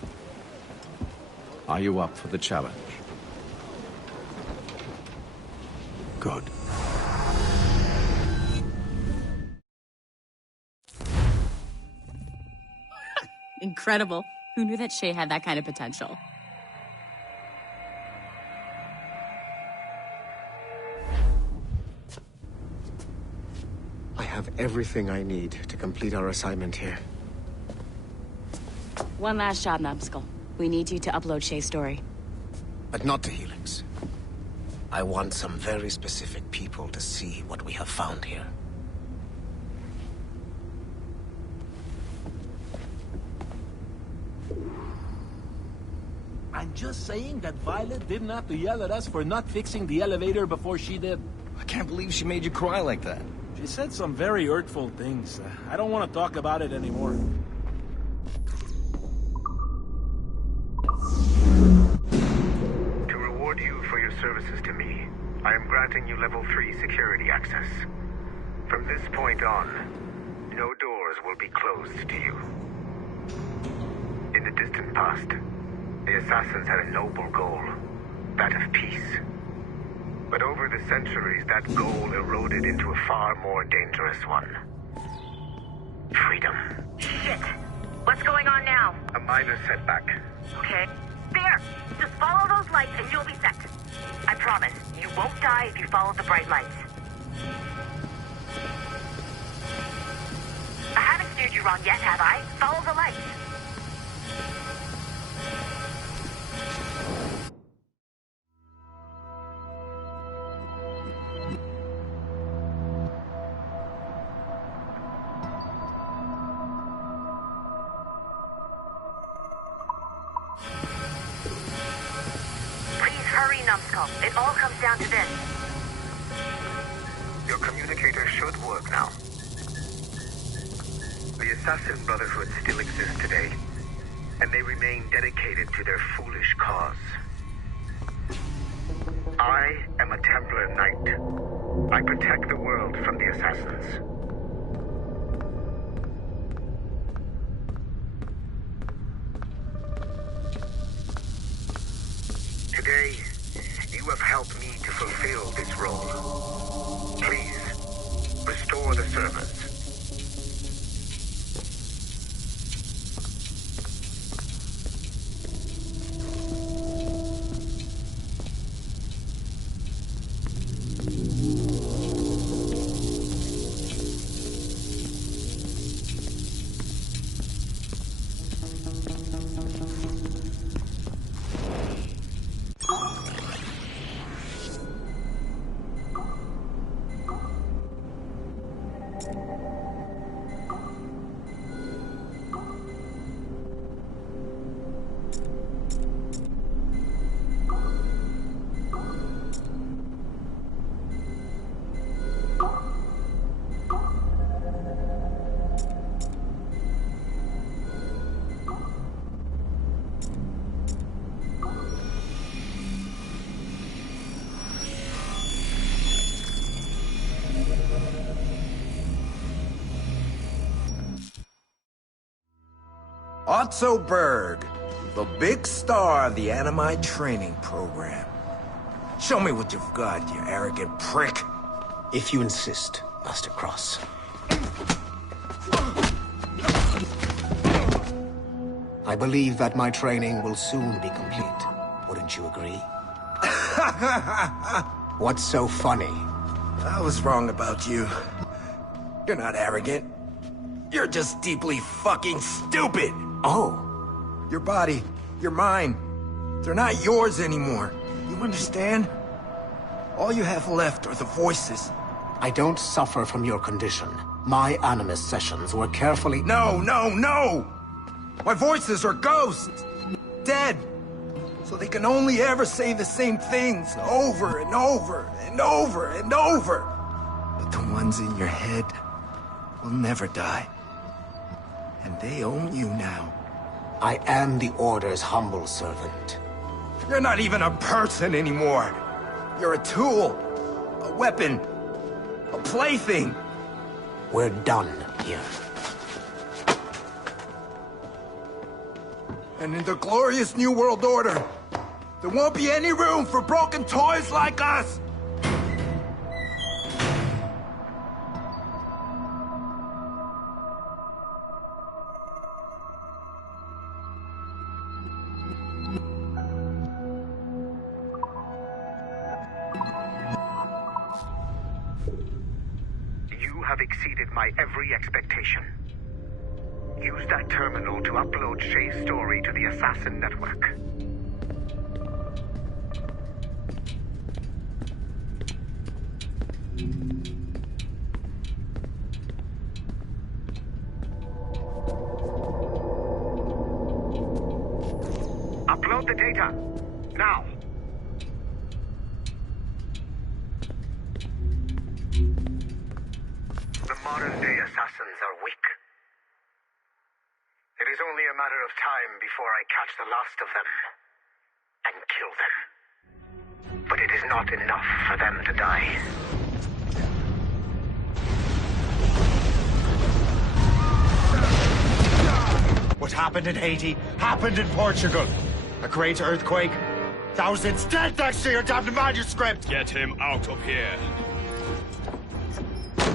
Are you up for the challenge? Good. Incredible. Who knew that Shay had that kind of potential? I have everything I need to complete our assignment here. One last job, Numbskull. We need you to upload Shay's story. But not to Helix. I want some very specific people to see what we have found here. I'm just saying that Violet didn't have to yell at us for not fixing the elevator before she did. I can't believe she made you cry like that. She said some very hurtful things. I don't want to talk about it anymore. To reward you for your services to me, I am granting you level 3 security access. From this point on, no doors will be closed to you. In the distant past, the Assassins had a noble goal, that of peace. But over the centuries, that goal eroded into a far more dangerous one. Freedom. Shit! What's going on now? A minor setback. Okay. There! Just follow those lights and you'll be set. I promise, you won't die if you follow the bright lights. I haven't steered you wrong yet, have I? Follow the lights. It all comes down to this. Your communicator should work now. The Assassin Brotherhood still exists today, and they remain dedicated to their foolish cause. I am a Templar Knight. I protect the world from the Assassins. Today, you have helped me to fulfill this role. Please, restore the servants. Otto Berg, the big star of the Animite training program. Show me what you've got, you arrogant prick. If you insist, Master Cross. I believe that my training will soon be complete. Wouldn't you agree? What's so funny? I was wrong about you. You're not arrogant. You're just deeply fucking stupid! Oh. Your body, your mind, they're not yours anymore. You understand? All you have left are the voices. I don't suffer from your condition. My Animus sessions were carefully... No! My voices are ghosts! Dead! So they can only ever say the same things over and over and over and over. But the ones in your head will never die. And they own you now. I am the Order's humble servant. You're not even a person anymore. You're a tool, a weapon, a plaything. We're done here. And in the glorious New World Order, there won't be any room for broken toys like us! You have exceeded my every expectation. Use that terminal to upload Shay's story to the Assassin Network. Upload the data, now! The modern-day assassins are weak. It is only a matter of time before I catch the last of them and kill them. But it is not enough for them to die. What happened in Haiti happened in Portugal. A great earthquake. Thousands dead thanks to your damned manuscript! Get him out of here.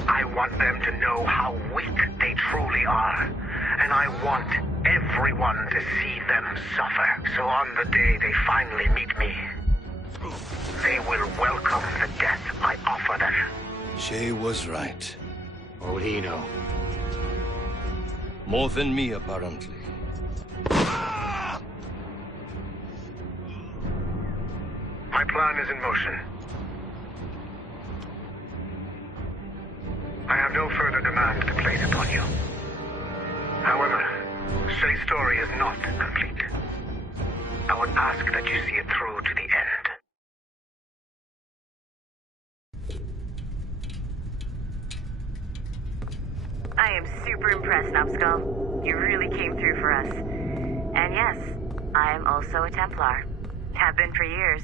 I want them to know how weak they truly are. And I want everyone to see them suffer. So on the day they finally meet me, they will welcome the death I offer them. Shay was right. What'll he know? More than me, apparently. My plan is in motion. I have no further demands to place upon you. However, Shay's story is not complete. I would ask that you see it through to the end. I am super impressed, Numbskull. You really came through for us. And yes, I am also a Templar. Have been for years.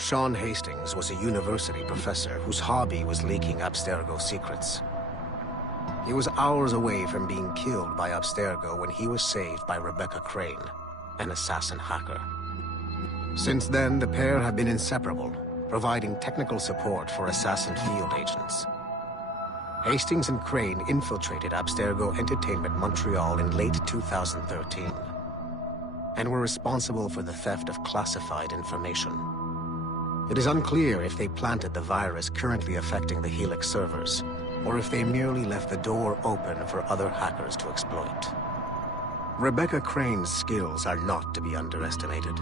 Sean Hastings was a university professor whose hobby was leaking Abstergo secrets. He was hours away from being killed by Abstergo when he was saved by Rebecca Crane, an assassin hacker. Since then, the pair have been inseparable, providing technical support for assassin field agents. Hastings and Crane infiltrated Abstergo Entertainment Montreal in late 2013, and were responsible for the theft of classified information. It is unclear if they planted the virus currently affecting the Helix servers, or if they merely left the door open for other hackers to exploit. Rebecca Crane's skills are not to be underestimated.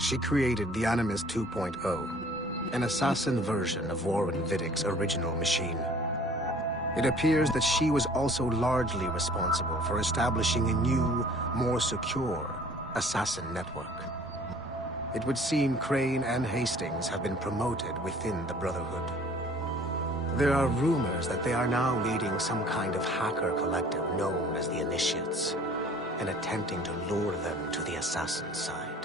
She created the Animus 2.0, an assassin version of Warren Vidick's original machine. It appears that she was also largely responsible for establishing a new, more secure assassin network. It would seem Crane and Hastings have been promoted within the Brotherhood. There are rumors that they are now leading some kind of hacker collective known as the Initiates, and attempting to lure them to the assassin side.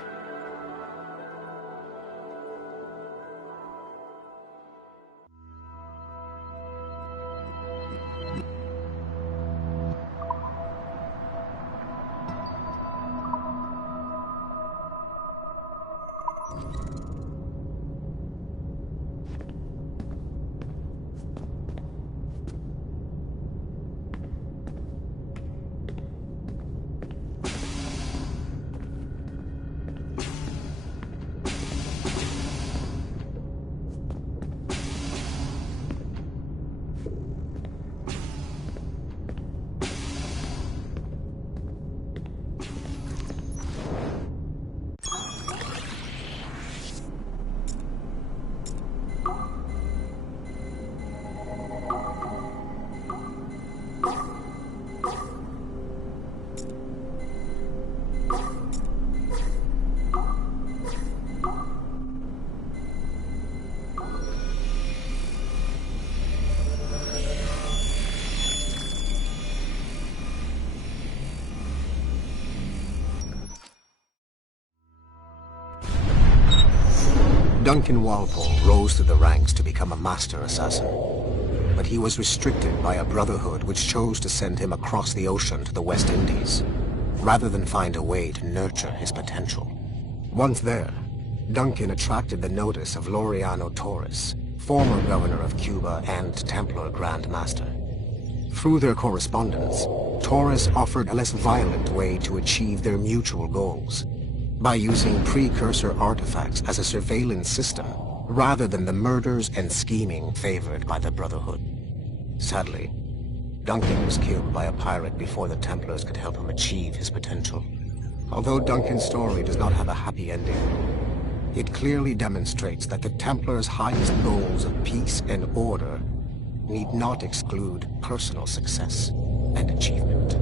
Duncan Walpole rose through the ranks to become a master assassin, but he was restricted by a Brotherhood which chose to send him across the ocean to the West Indies, rather than find a way to nurture his potential. Once there, Duncan attracted the notice of Laureano Torres, former governor of Cuba and Templar Grand Master. Through their correspondence, Torres offered a less violent way to achieve their mutual goals, by using precursor artifacts as a surveillance system, rather than the murders and scheming favored by the Brotherhood. Sadly, Duncan was killed by a pirate before the Templars could help him achieve his potential. Although Duncan's story does not have a happy ending, it clearly demonstrates that the Templars' highest goals of peace and order need not exclude personal success and achievement.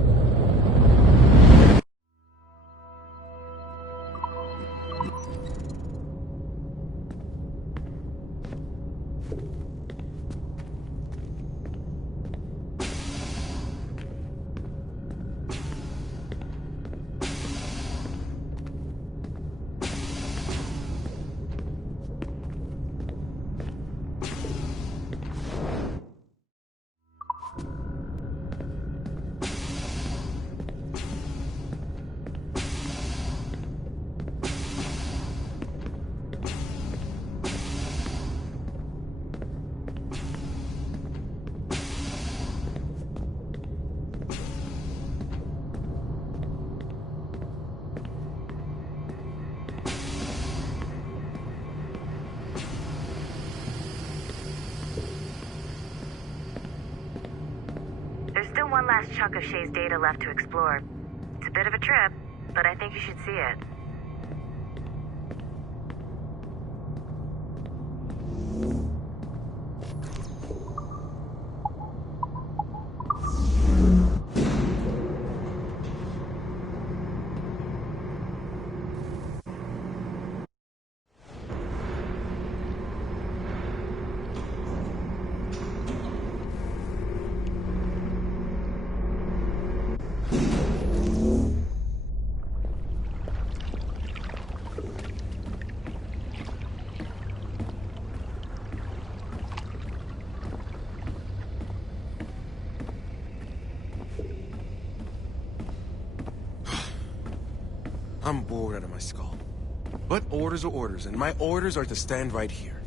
One last chunk of Shay's data left to explore. It's a bit of a trip, but I think you should see it. I'm bored out of my skull. But orders are orders, and my orders are to stand right here.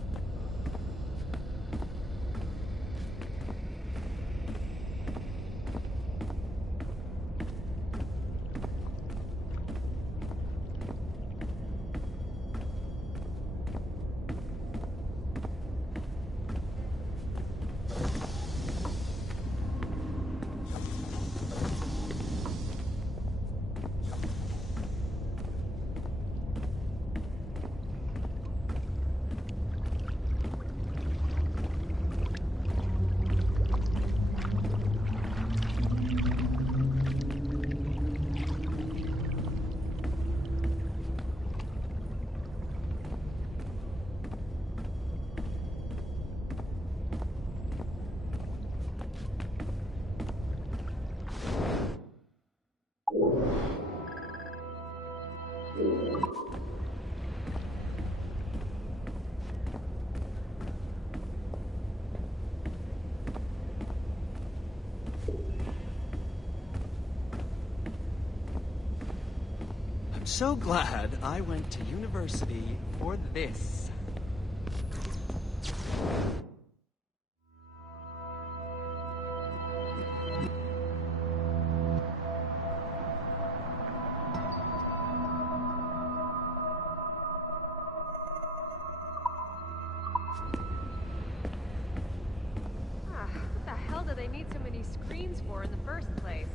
So glad I went to university for this. What the hell do they need so many screens for in the first place?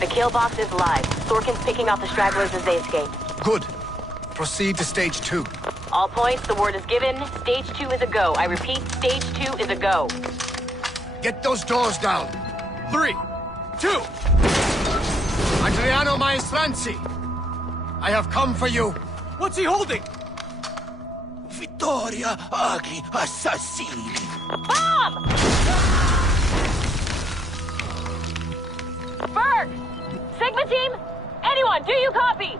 The kill box is live. Sorkin's picking off the stragglers as they escape. Good. Proceed to stage 2. All points, the word is given. Stage 2 is a go. I repeat, stage 2 is a go. Get those doors down. 3, 2. Adriano Maestranzi, I have come for you. What's he holding? Vittoria agli assassini. Bomb! Berg! Sigma team? Anyone, do you copy?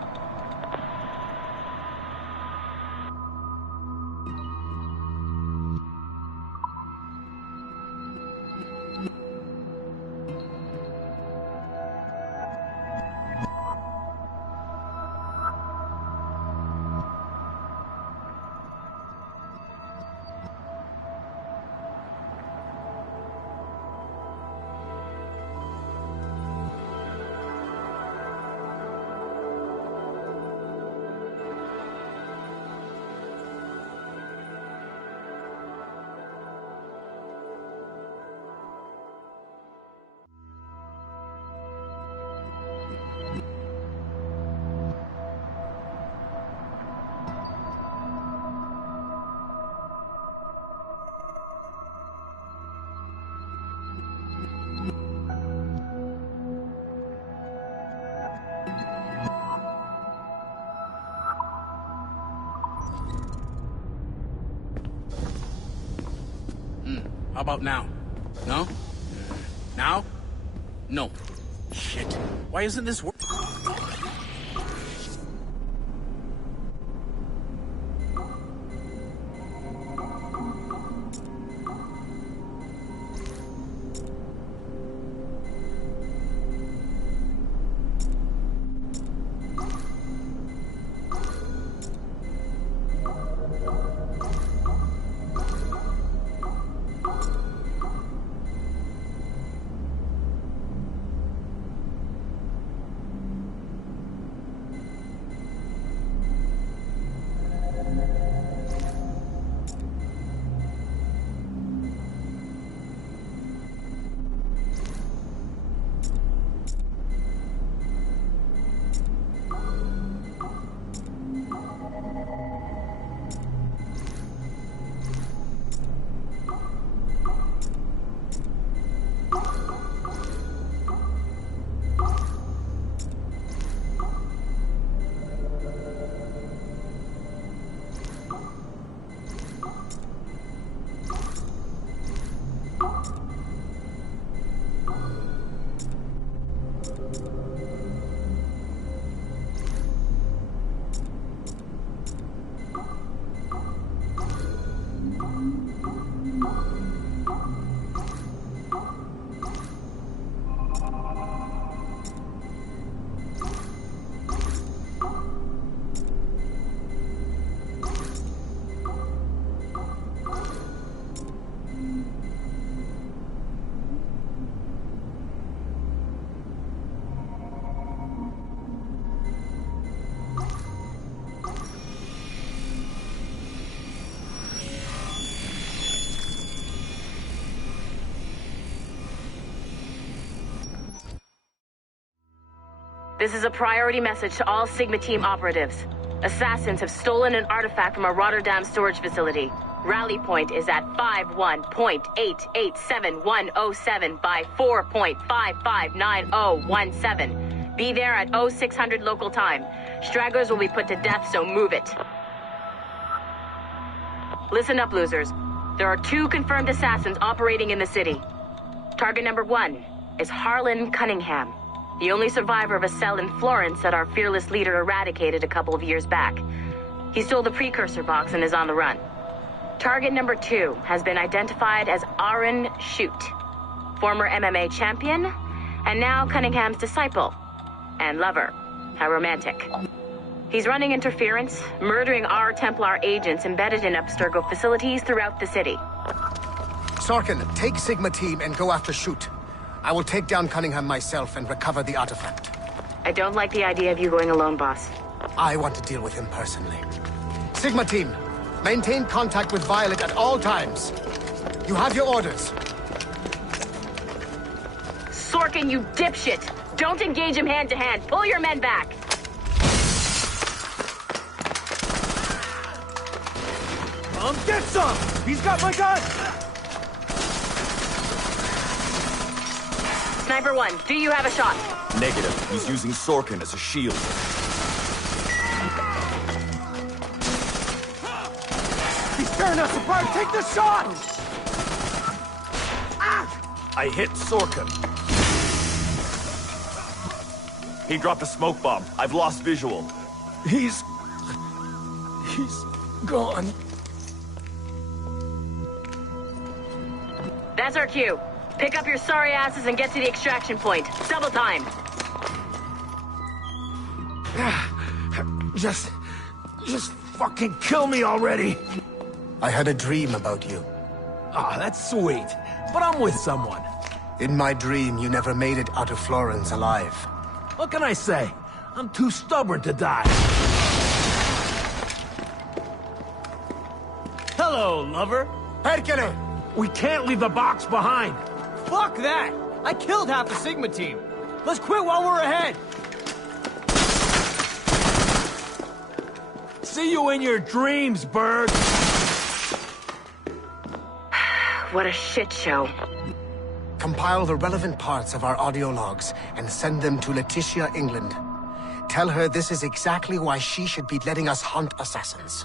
How about now? No? Now? No. Shit. Why isn't this working? This is a priority message to all Sigma Team operatives. Assassins have stolen an artifact from a Rotterdam storage facility. Rally point is at 51.887107 by 4.559017. Be there at 0600 local time. Stragglers will be put to death, so move it. Listen up, losers. There are 2 confirmed assassins operating in the city. Target number 1 is Harlan Cunningham, the only survivor of a cell in Florence that our fearless leader eradicated a couple of years back. He stole the precursor box and is on the run. Target number 2 has been identified as Aaron Shute, former MMA champion, and now Cunningham's disciple and lover. How romantic. He's running interference, murdering our Templar agents embedded in Abstergo facilities throughout the city. Sorkin, take Sigma Team and go after Shute. I will take down Cunningham myself and recover the artifact. I don't like the idea of you going alone, boss. I want to deal with him personally. Sigma Team, maintain contact with Violet at all times. You have your orders. Sorkin, you dipshit! Don't engage him hand-to-hand. Pull your men back. Get some! He's got my gun! Sniper 1, do you have a shot? Negative. He's using Sorkin as a shield. He's tearing us apart! Take the shot! I hit Sorkin. He dropped a smoke bomb. I've lost visual. He's gone. That's our cue. Pick up your sorry asses and get to the extraction point. Double time. Just fucking kill me already. I had a dream about you. Ah, that's sweet. But I'm with someone. In my dream, you never made it out of Florence alive. What can I say? I'm too stubborn to die. Hello, lover. Perkele! We can't leave the box behind. Fuck that! I killed half the Sigma Team. Let's quit while we're ahead. See you in your dreams, Berg. What a shit show. Compile the relevant parts of our audio logs and send them to Letitia, England. Tell her this is exactly why she should be letting us hunt assassins.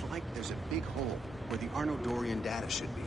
It's like there's a big hole where the Arno Dorian data should be.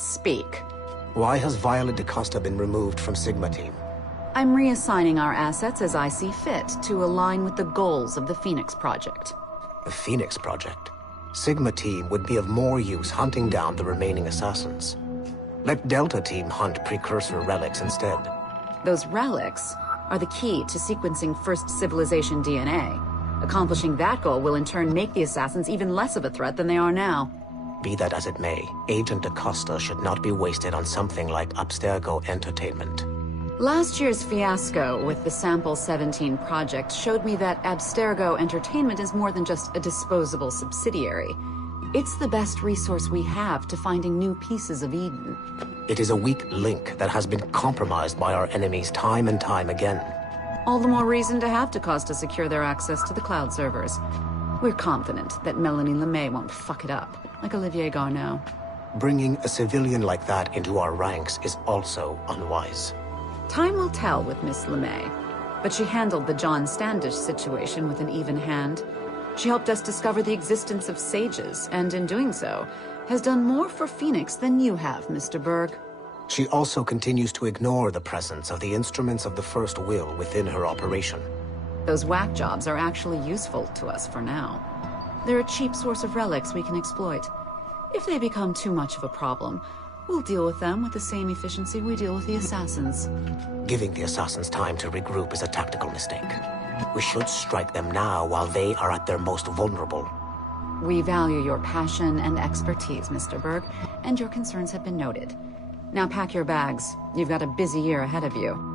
Speak. Why has Violet DaCosta been removed from Sigma Team? I'm reassigning our assets as I see fit to align with the goals of the Phoenix Project. The Phoenix Project? Sigma Team would be of more use hunting down the remaining assassins. Let Delta Team hunt precursor relics instead. Those relics are the key to sequencing First Civilization DNA. Accomplishing that goal will in turn make the assassins even less of a threat than they are now. Be that as it may, Agent DaCosta should not be wasted on something like Abstergo Entertainment. Last year's fiasco with the Sample 17 project showed me that Abstergo Entertainment is more than just a disposable subsidiary. It's the best resource we have to finding new pieces of Eden. It is a weak link that has been compromised by our enemies time and time again. All the more reason to have DaCosta secure their access to the cloud servers. We're confident that Melanie LeMay won't fuck it up, like Olivier Garneau. Bringing a civilian like that into our ranks is also unwise. Time will tell with Miss LeMay, but she handled the John Standish situation with an even hand. She helped us discover the existence of sages, and in doing so, has done more for Phoenix than you have, Mr. Berg. She also continues to ignore the presence of the instruments of the First Will within her operation. Those whack jobs are actually useful to us for now. They're a cheap source of relics we can exploit. If they become too much of a problem, we'll deal with them with the same efficiency we deal with the assassins. Giving the assassins time to regroup is a tactical mistake. We should strike them now while they are at their most vulnerable. We value your passion and expertise, Mr. Berg, and your concerns have been noted. Now pack your bags. You've got a busy year ahead of you.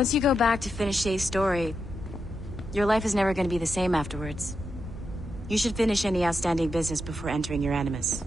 Once you go back to finish Shay's story, your life is never going to be the same afterwards. You should finish any outstanding business before entering your Animus.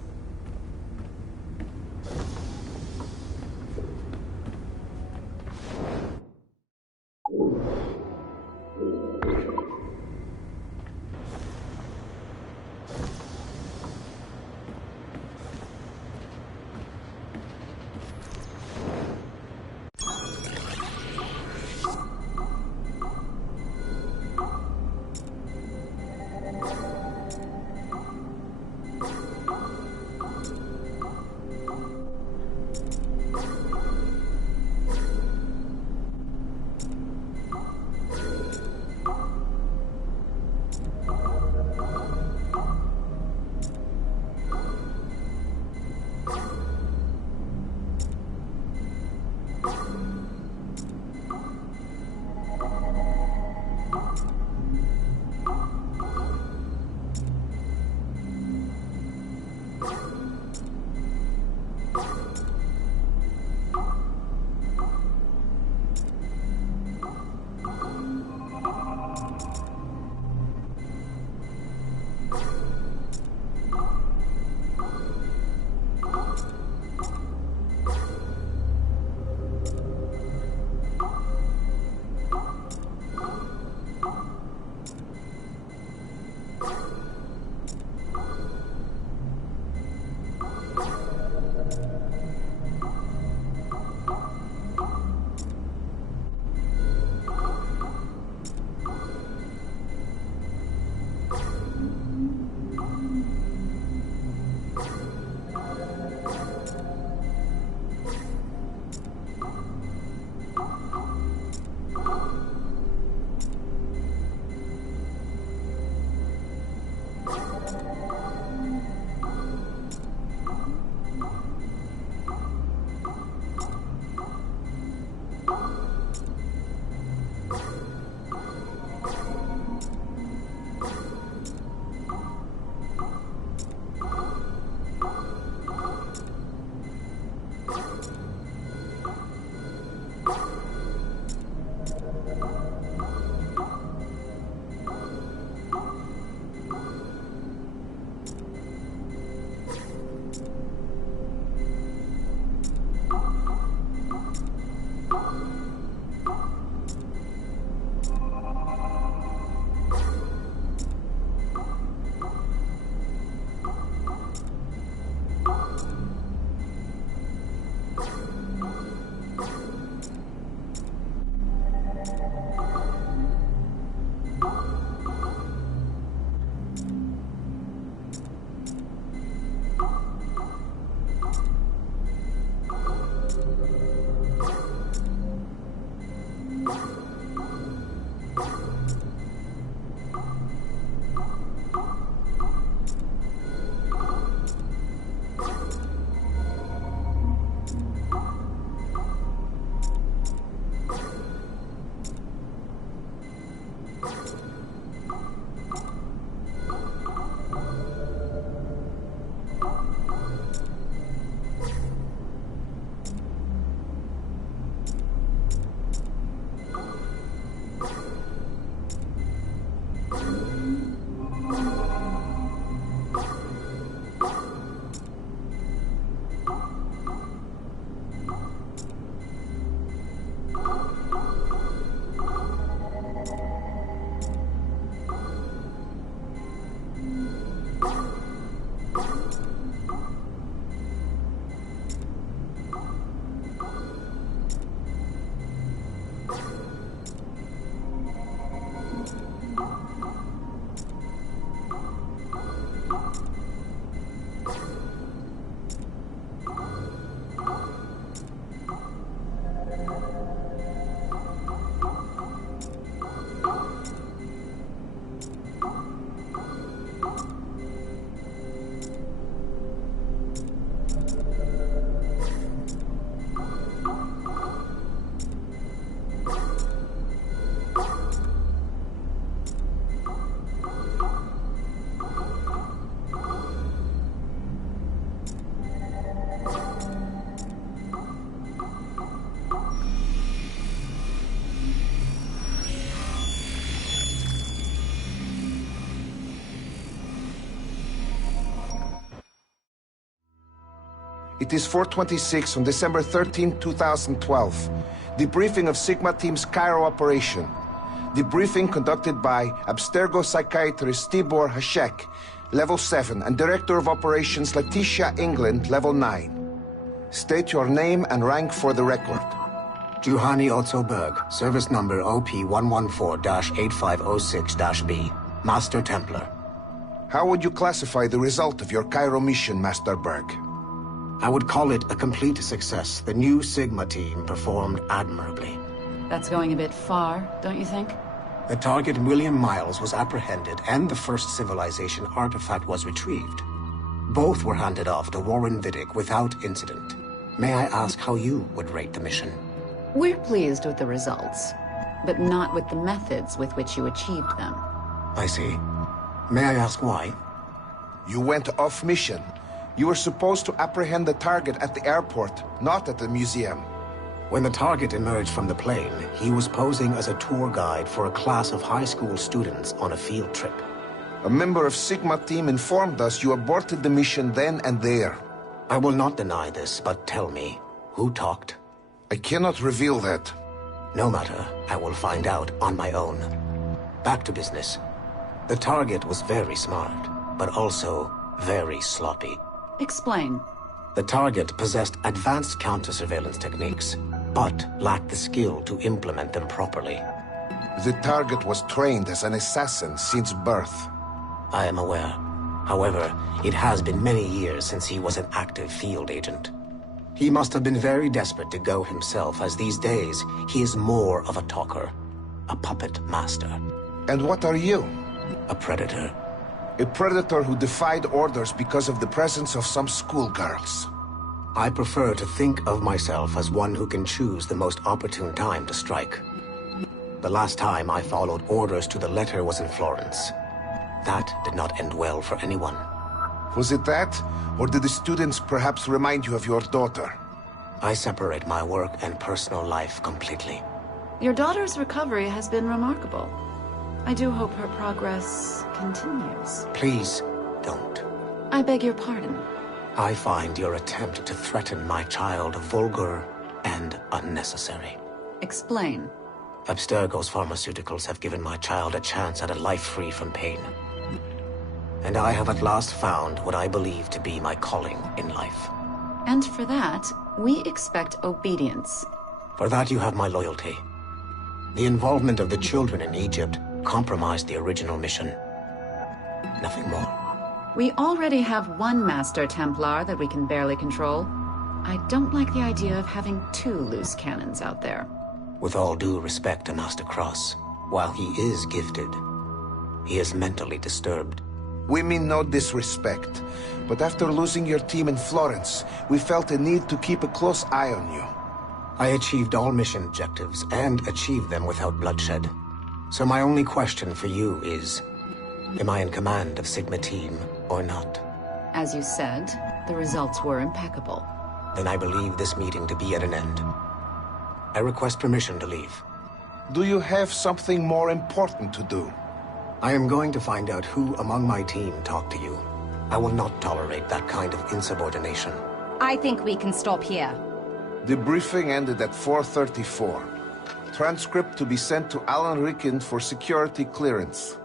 It is 4:26 on December 13, 2012. Debriefing of Sigma Team's Cairo operation. Debriefing conducted by Abstergo psychiatrist Tibor Hashek, Level 7, and Director of Operations Letitia England, Level 9. State your name and rank for the record. Juhani Otto Berg, service number OP-114-8506-B, Master Templar. How would you classify the result of your Cairo mission, Master Berg? I would call it a complete success. The new Sigma team performed admirably. That's going a bit far, don't you think? The target, William Miles, was apprehended and the first civilization artifact was retrieved. Both were handed off to Warren Vidic without incident. May I ask how you would rate the mission? We're pleased with the results, but not with the methods with which you achieved them. I see. May I ask why? You went off mission. You were supposed to apprehend the target at the airport, not at the museum. When the target emerged from the plane, he was posing as a tour guide for a class of high school students on a field trip. A member of Sigma team informed us you aborted the mission then and there. I will not deny this, but tell me, who talked? I cannot reveal that. No matter, I will find out on my own. Back to business. The target was very smart, but also very sloppy. Explain. The target possessed advanced counter-surveillance techniques, but lacked the skill to implement them properly. The target was trained as an assassin since birth. I am aware. However, it has been many years since he was an active field agent. He must have been very desperate to go himself, as these days he is more of a talker, a puppet master. And what are you? A predator. A predator who defied orders because of the presence of some schoolgirls. I prefer to think of myself as one who can choose the most opportune time to strike. The last time I followed orders to the letter was in Florence. That did not end well for anyone. Was it that? Or did the students perhaps remind you of your daughter? I separate my work and personal life completely. Your daughter's recovery has been remarkable. I do hope her progress continues. Please, don't. I beg your pardon. I find your attempt to threaten my child vulgar and unnecessary. Explain. Abstergo's pharmaceuticals have given my child a chance at a life free from pain. And I have at last found what I believe to be my calling in life. And for that, we expect obedience. For that you have my loyalty. The involvement of the children in Egypt compromised the original mission. Nothing more. We already have one Master Templar that we can barely control. I don't like the idea of having 2 loose cannons out there. With all due respect to Master Cross, while he is gifted, he is mentally disturbed. We mean no disrespect, but after losing your team in Florence, we felt a need to keep a close eye on you. I achieved all mission objectives, and achieved them without bloodshed. So my only question for you is, am I in command of Sigma Team or not? As you said, the results were impeccable. Then I believe this meeting to be at an end. I request permission to leave. Do you have something more important to do? I am going to find out who among my team talked to you. I will not tolerate that kind of insubordination. I think we can stop here. The briefing ended at 4:34. Transcript to be sent to Alan Ricken for security clearance.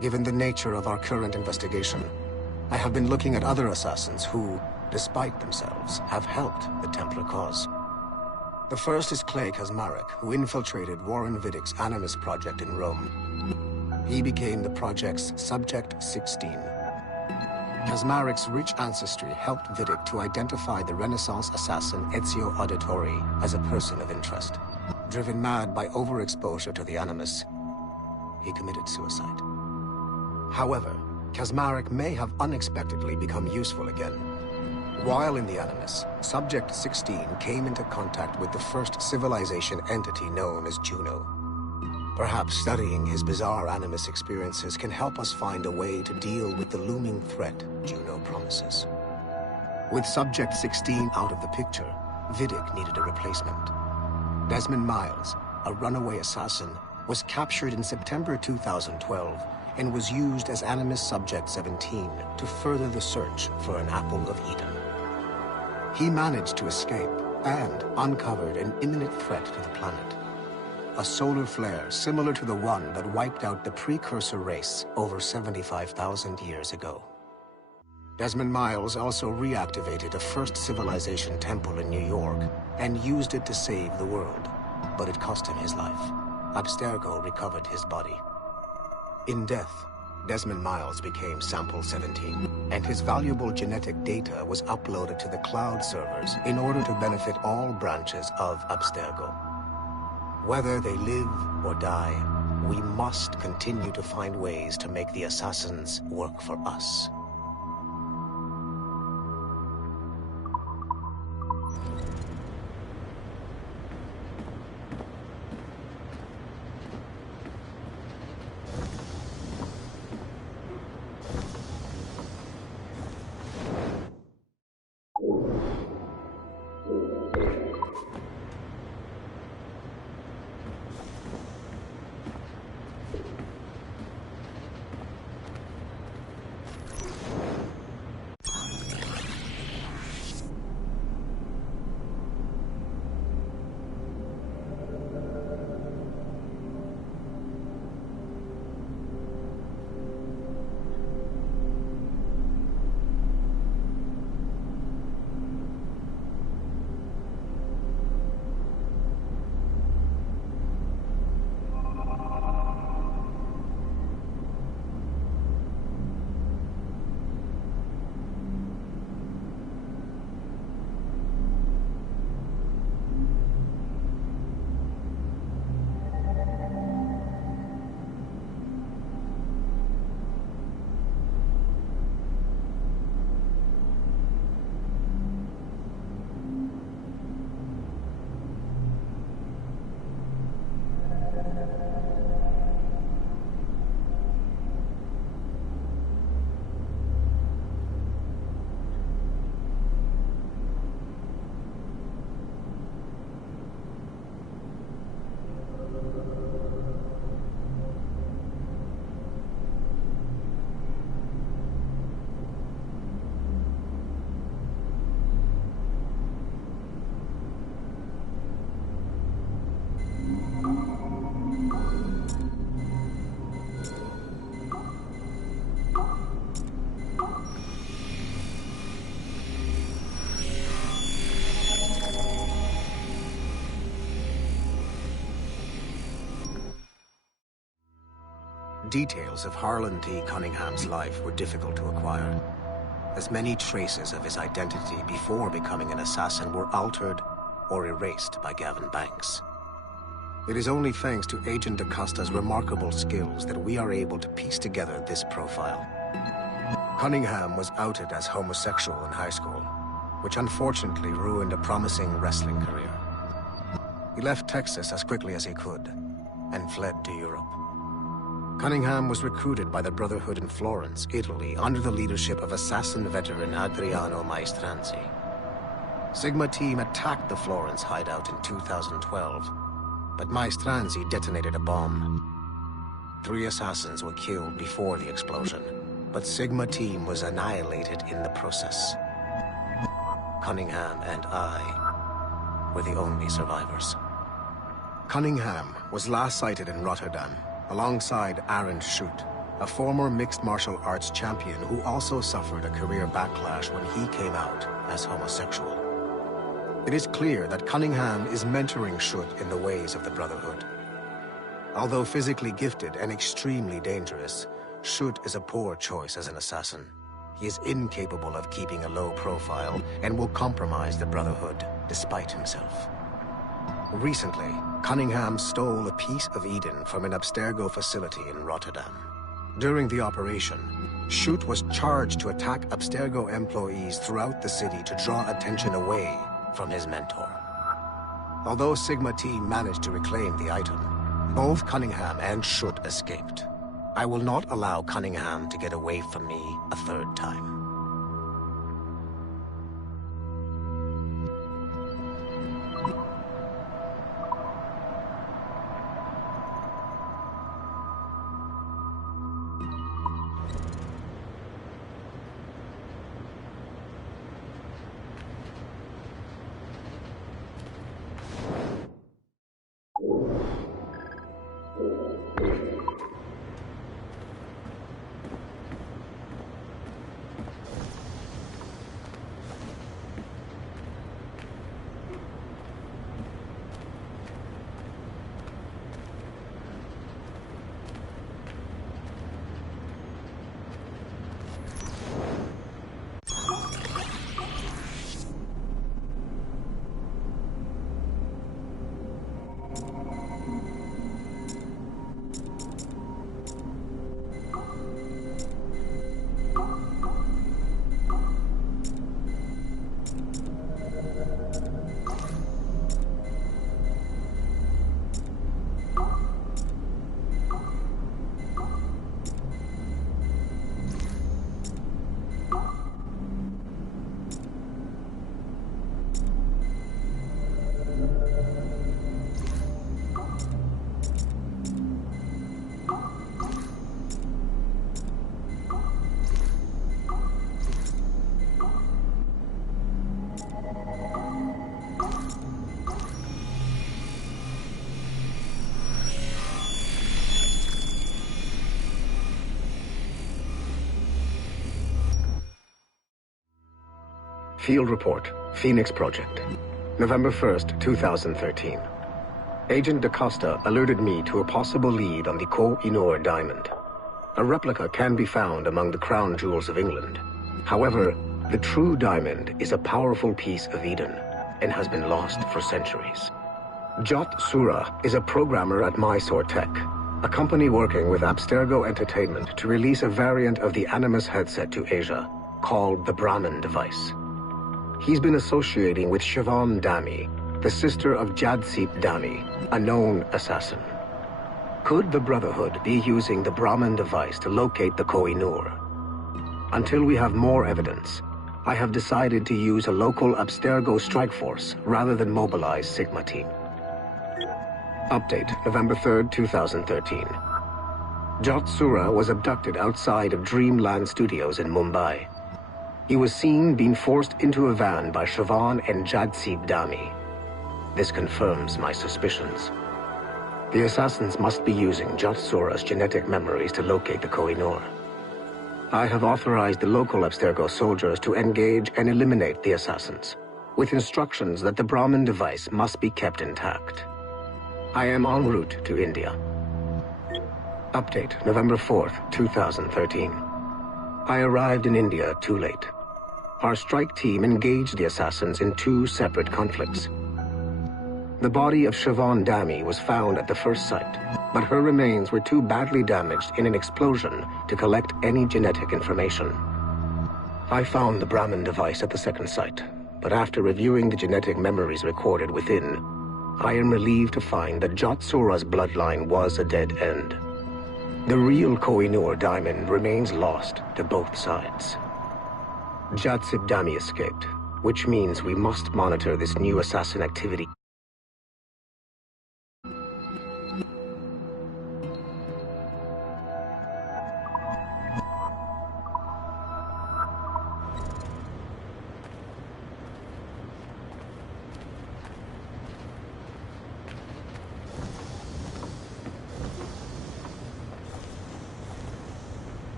Given the nature of our current investigation, I have been looking at other assassins who, despite themselves, have helped the Templar cause. The first is Clay Kazmarek, who infiltrated Warren Viddick's Animus project in Rome. He became the project's Subject 16. Kazmarek's rich ancestry helped Viddick to identify the Renaissance assassin Ezio Auditore as a person of interest. Driven mad by overexposure to the Animus, he committed suicide. However, Kazmarek may have unexpectedly become useful again. While in the Animus, Subject 16 came into contact with the first civilization entity known as Juno. Perhaps studying his bizarre Animus experiences can help us find a way to deal with the looming threat Juno promises. With Subject 16 out of the picture, Vidic needed a replacement. Desmond Miles, a runaway assassin, was captured in September 2012 and was used as Animus Subject 17 to further the search for an Apple of Eden. He managed to escape and uncovered an imminent threat to the planet. A solar flare similar to the one that wiped out the precursor race over 75,000 years ago. Desmond Miles also reactivated a first civilization temple in New York and used it to save the world, but it cost him his life. Abstergo recovered his body. In death, Desmond Miles became Sample 17, and his valuable genetic data was uploaded to the cloud servers in order to benefit all branches of Abstergo. Whether they live or die, we must continue to find ways to make the assassins work for us. Details of Harlan T. Cunningham's life were difficult to acquire, as many traces of his identity before becoming an assassin were altered or erased by Gavin Banks. It is only thanks to Agent DaCosta's remarkable skills that we are able to piece together this profile. Cunningham was outed as homosexual in high school, which unfortunately ruined a promising wrestling career. He left Texas as quickly as he could and fled to Europe. Cunningham was recruited by the Brotherhood in Florence, Italy, under the leadership of assassin veteran Adriano Maestranzi. Sigma Team attacked the Florence hideout in 2012, but Maestranzi detonated a bomb. 3 assassins were killed before the explosion, but Sigma Team was annihilated in the process. Cunningham and I were the only survivors. Cunningham was last sighted in Rotterdam, alongside Arend Schutt, a former mixed martial arts champion who also suffered a career backlash when he came out as homosexual. It is clear that Cunningham is mentoring Schutt in the ways of the Brotherhood. Although physically gifted and extremely dangerous, Schutt is a poor choice as an assassin. He is incapable of keeping a low profile and will compromise the Brotherhood despite himself. Recently, Cunningham stole a piece of Eden from an Abstergo facility in Rotterdam. During the operation, Schutt was charged to attack Abstergo employees throughout the city to draw attention away from his mentor. Although Sigma Team managed to reclaim the item, both Cunningham and Schutt escaped. I will not allow Cunningham to get away from me a third time. Field Report, Phoenix Project, November 1st, 2013. Agent DaCosta alerted me to a possible lead on the Koh-i-Noor diamond. A replica can be found among the crown jewels of England. However, the true diamond is a powerful piece of Eden and has been lost for centuries. Jot Sura is a programmer at Mysore Tech, a company working with Abstergo Entertainment to release a variant of the Animus headset to Asia, called the Brahmin device. He's been associating with Siobhan Dami, the sister of Jadseep Dami, a known assassin. Could the Brotherhood be using the Brahmin device to locate the Koh-i-Noor? Until we have more evidence, I have decided to use a local Abstergo strike force rather than mobilize Sigma Team. Update, November 3rd, 2013. Jot Sura was abducted outside of Dreamland Studios in Mumbai. He was seen being forced into a van by Siobhan and Jadseep Dami. This confirms my suspicions. The assassins must be using Jot Sura's genetic memories to locate the Koh-i-Noor. I have authorized the local Abstergo soldiers to engage and eliminate the assassins, with instructions that the Brahmin device must be kept intact. I am en route to India. Update, November 4th, 2013. I arrived in India too late. Our strike team engaged the assassins in 2 separate conflicts. The body of Siobhan Dami was found at the first site, but her remains were too badly damaged in an explosion to collect any genetic information. I found the Brahmin device at the second site, but after reviewing the genetic memories recorded within, I am relieved to find that Jot Sura's bloodline was a dead end. The real Koh-i-Noor diamond remains lost to both sides. Jadseep Dami escaped, which means we must monitor this new assassin activity.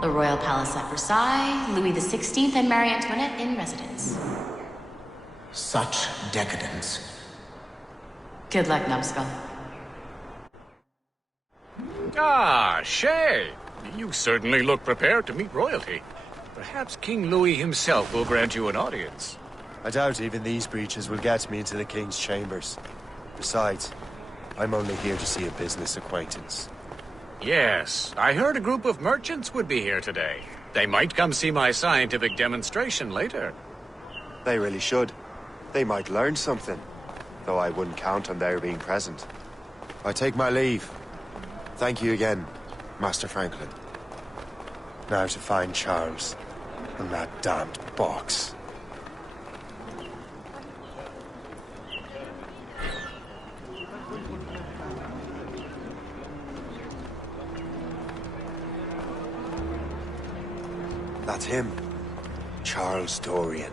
The Royal Palace at Versailles, Louis XVI and Marie Antoinette in residence. Such decadence. Good luck, Numbskull. Ah, Shay! You certainly look prepared to meet royalty. Perhaps King Louis himself will grant you an audience. I doubt even these breaches will get me into the King's chambers. Besides, I'm only here to see a business acquaintance. Yes, I heard a group of merchants would be here today. They might come see my scientific demonstration later. They really should. They might learn something, though I wouldn't count on their being present. I take my leave. Thank you again, Master Franklin. Now to find Charles and that damned box. That's him. Charles Dorian.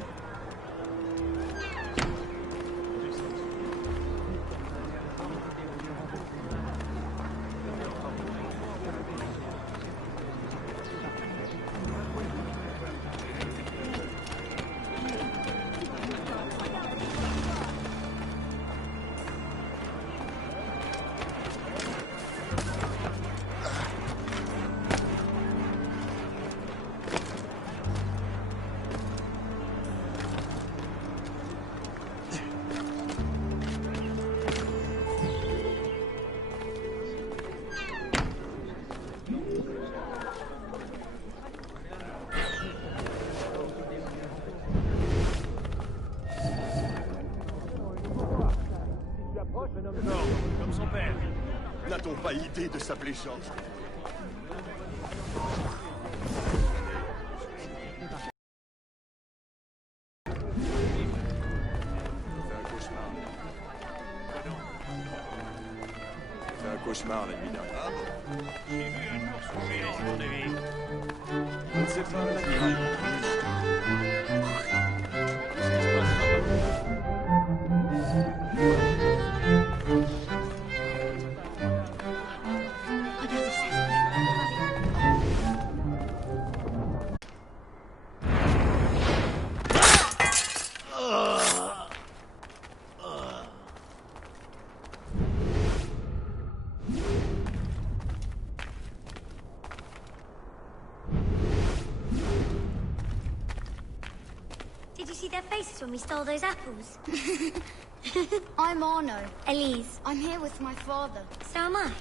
pas idée de s'appeler Jean. C'est un cauchemar la nuit dernière. Ah bon? J'ai vu un ours géant, mon ami. Je ne sais pas la Did you see their faces when we stole those apples? I'm Arno. Elise. I'm here with my father. So am I.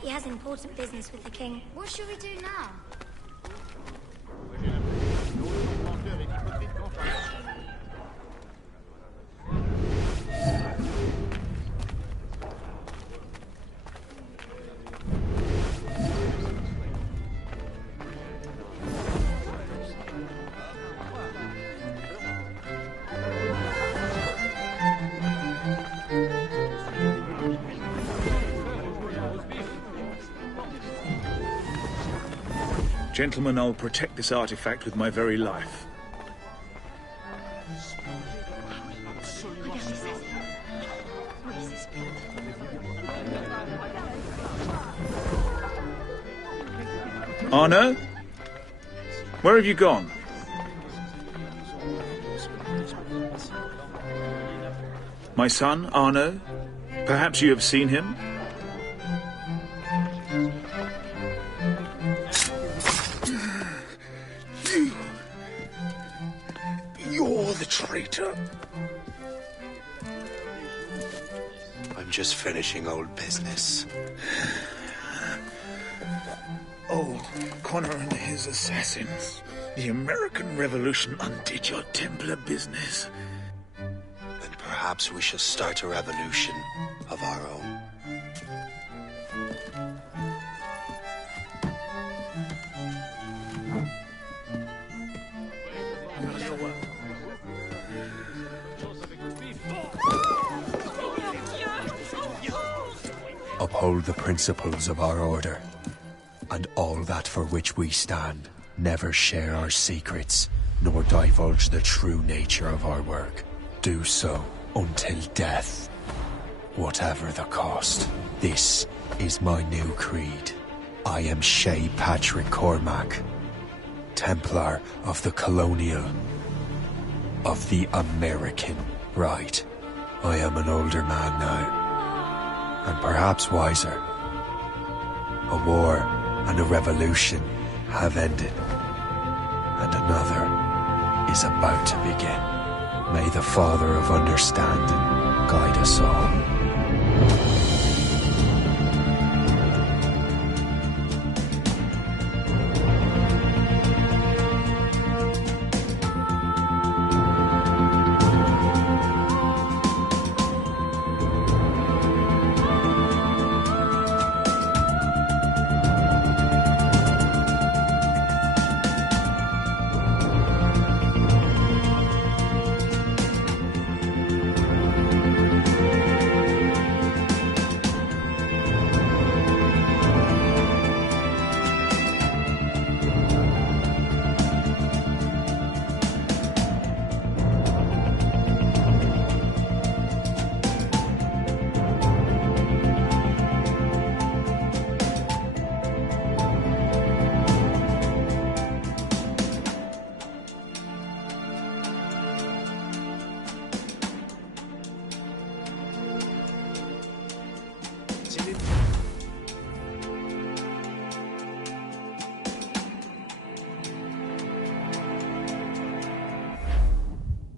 He has important business with the king. What should we do now? Gentlemen, I'll protect this artifact with my very life. Arno? Where have you gone? My son, Arno? Perhaps you have seen him? You're the traitor. I'm just finishing old business. Oh, Connor and his assassins. The American Revolution undid your Templar business. Then perhaps we shall start a revolution of our own. Uphold the principles of our order, and all that for which we stand. Never share our secrets, nor divulge the true nature of our work. Do so until death, whatever the cost. This is my new creed. I am Shay Patrick Cormac, Templar of the Colonial, of the American right. I am an older man now, and perhaps wiser. A war and a revolution have ended, and another is about to begin. May the Father of Understanding guide us all.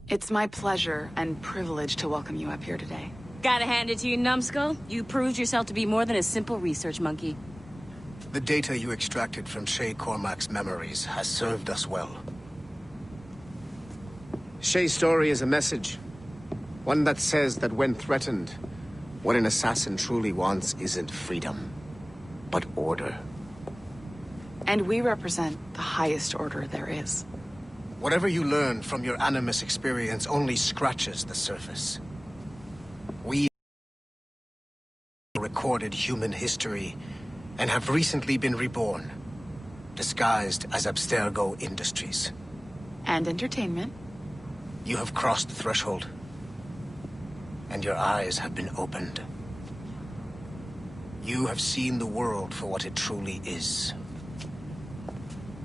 It's my pleasure and privilege to welcome you up here today. Gotta hand it to you, numbskull. You proved yourself to be more than a simple research monkey. The data you extracted from Shay Cormac's memories has served us well. Shay's story is a message. One that says that when threatened, what an assassin truly wants isn't freedom, but order. And we represent the highest order there is. Whatever you learned from your Animus experience only scratches the surface. We recorded human history and have recently been reborn, disguised as Abstergo Industries. And entertainment. You have crossed the threshold, and your eyes have been opened. You have seen the world for what it truly is.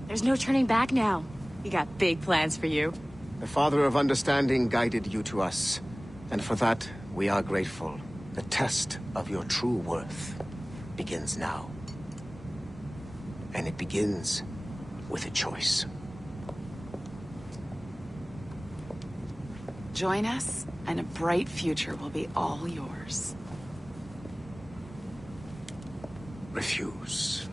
There's no turning back now. We got big plans for you. The Father of Understanding guided you to us, and for that, we are grateful. The test of your true worth begins now. And it begins with a choice. Join us, and a bright future will be all yours. Refuse.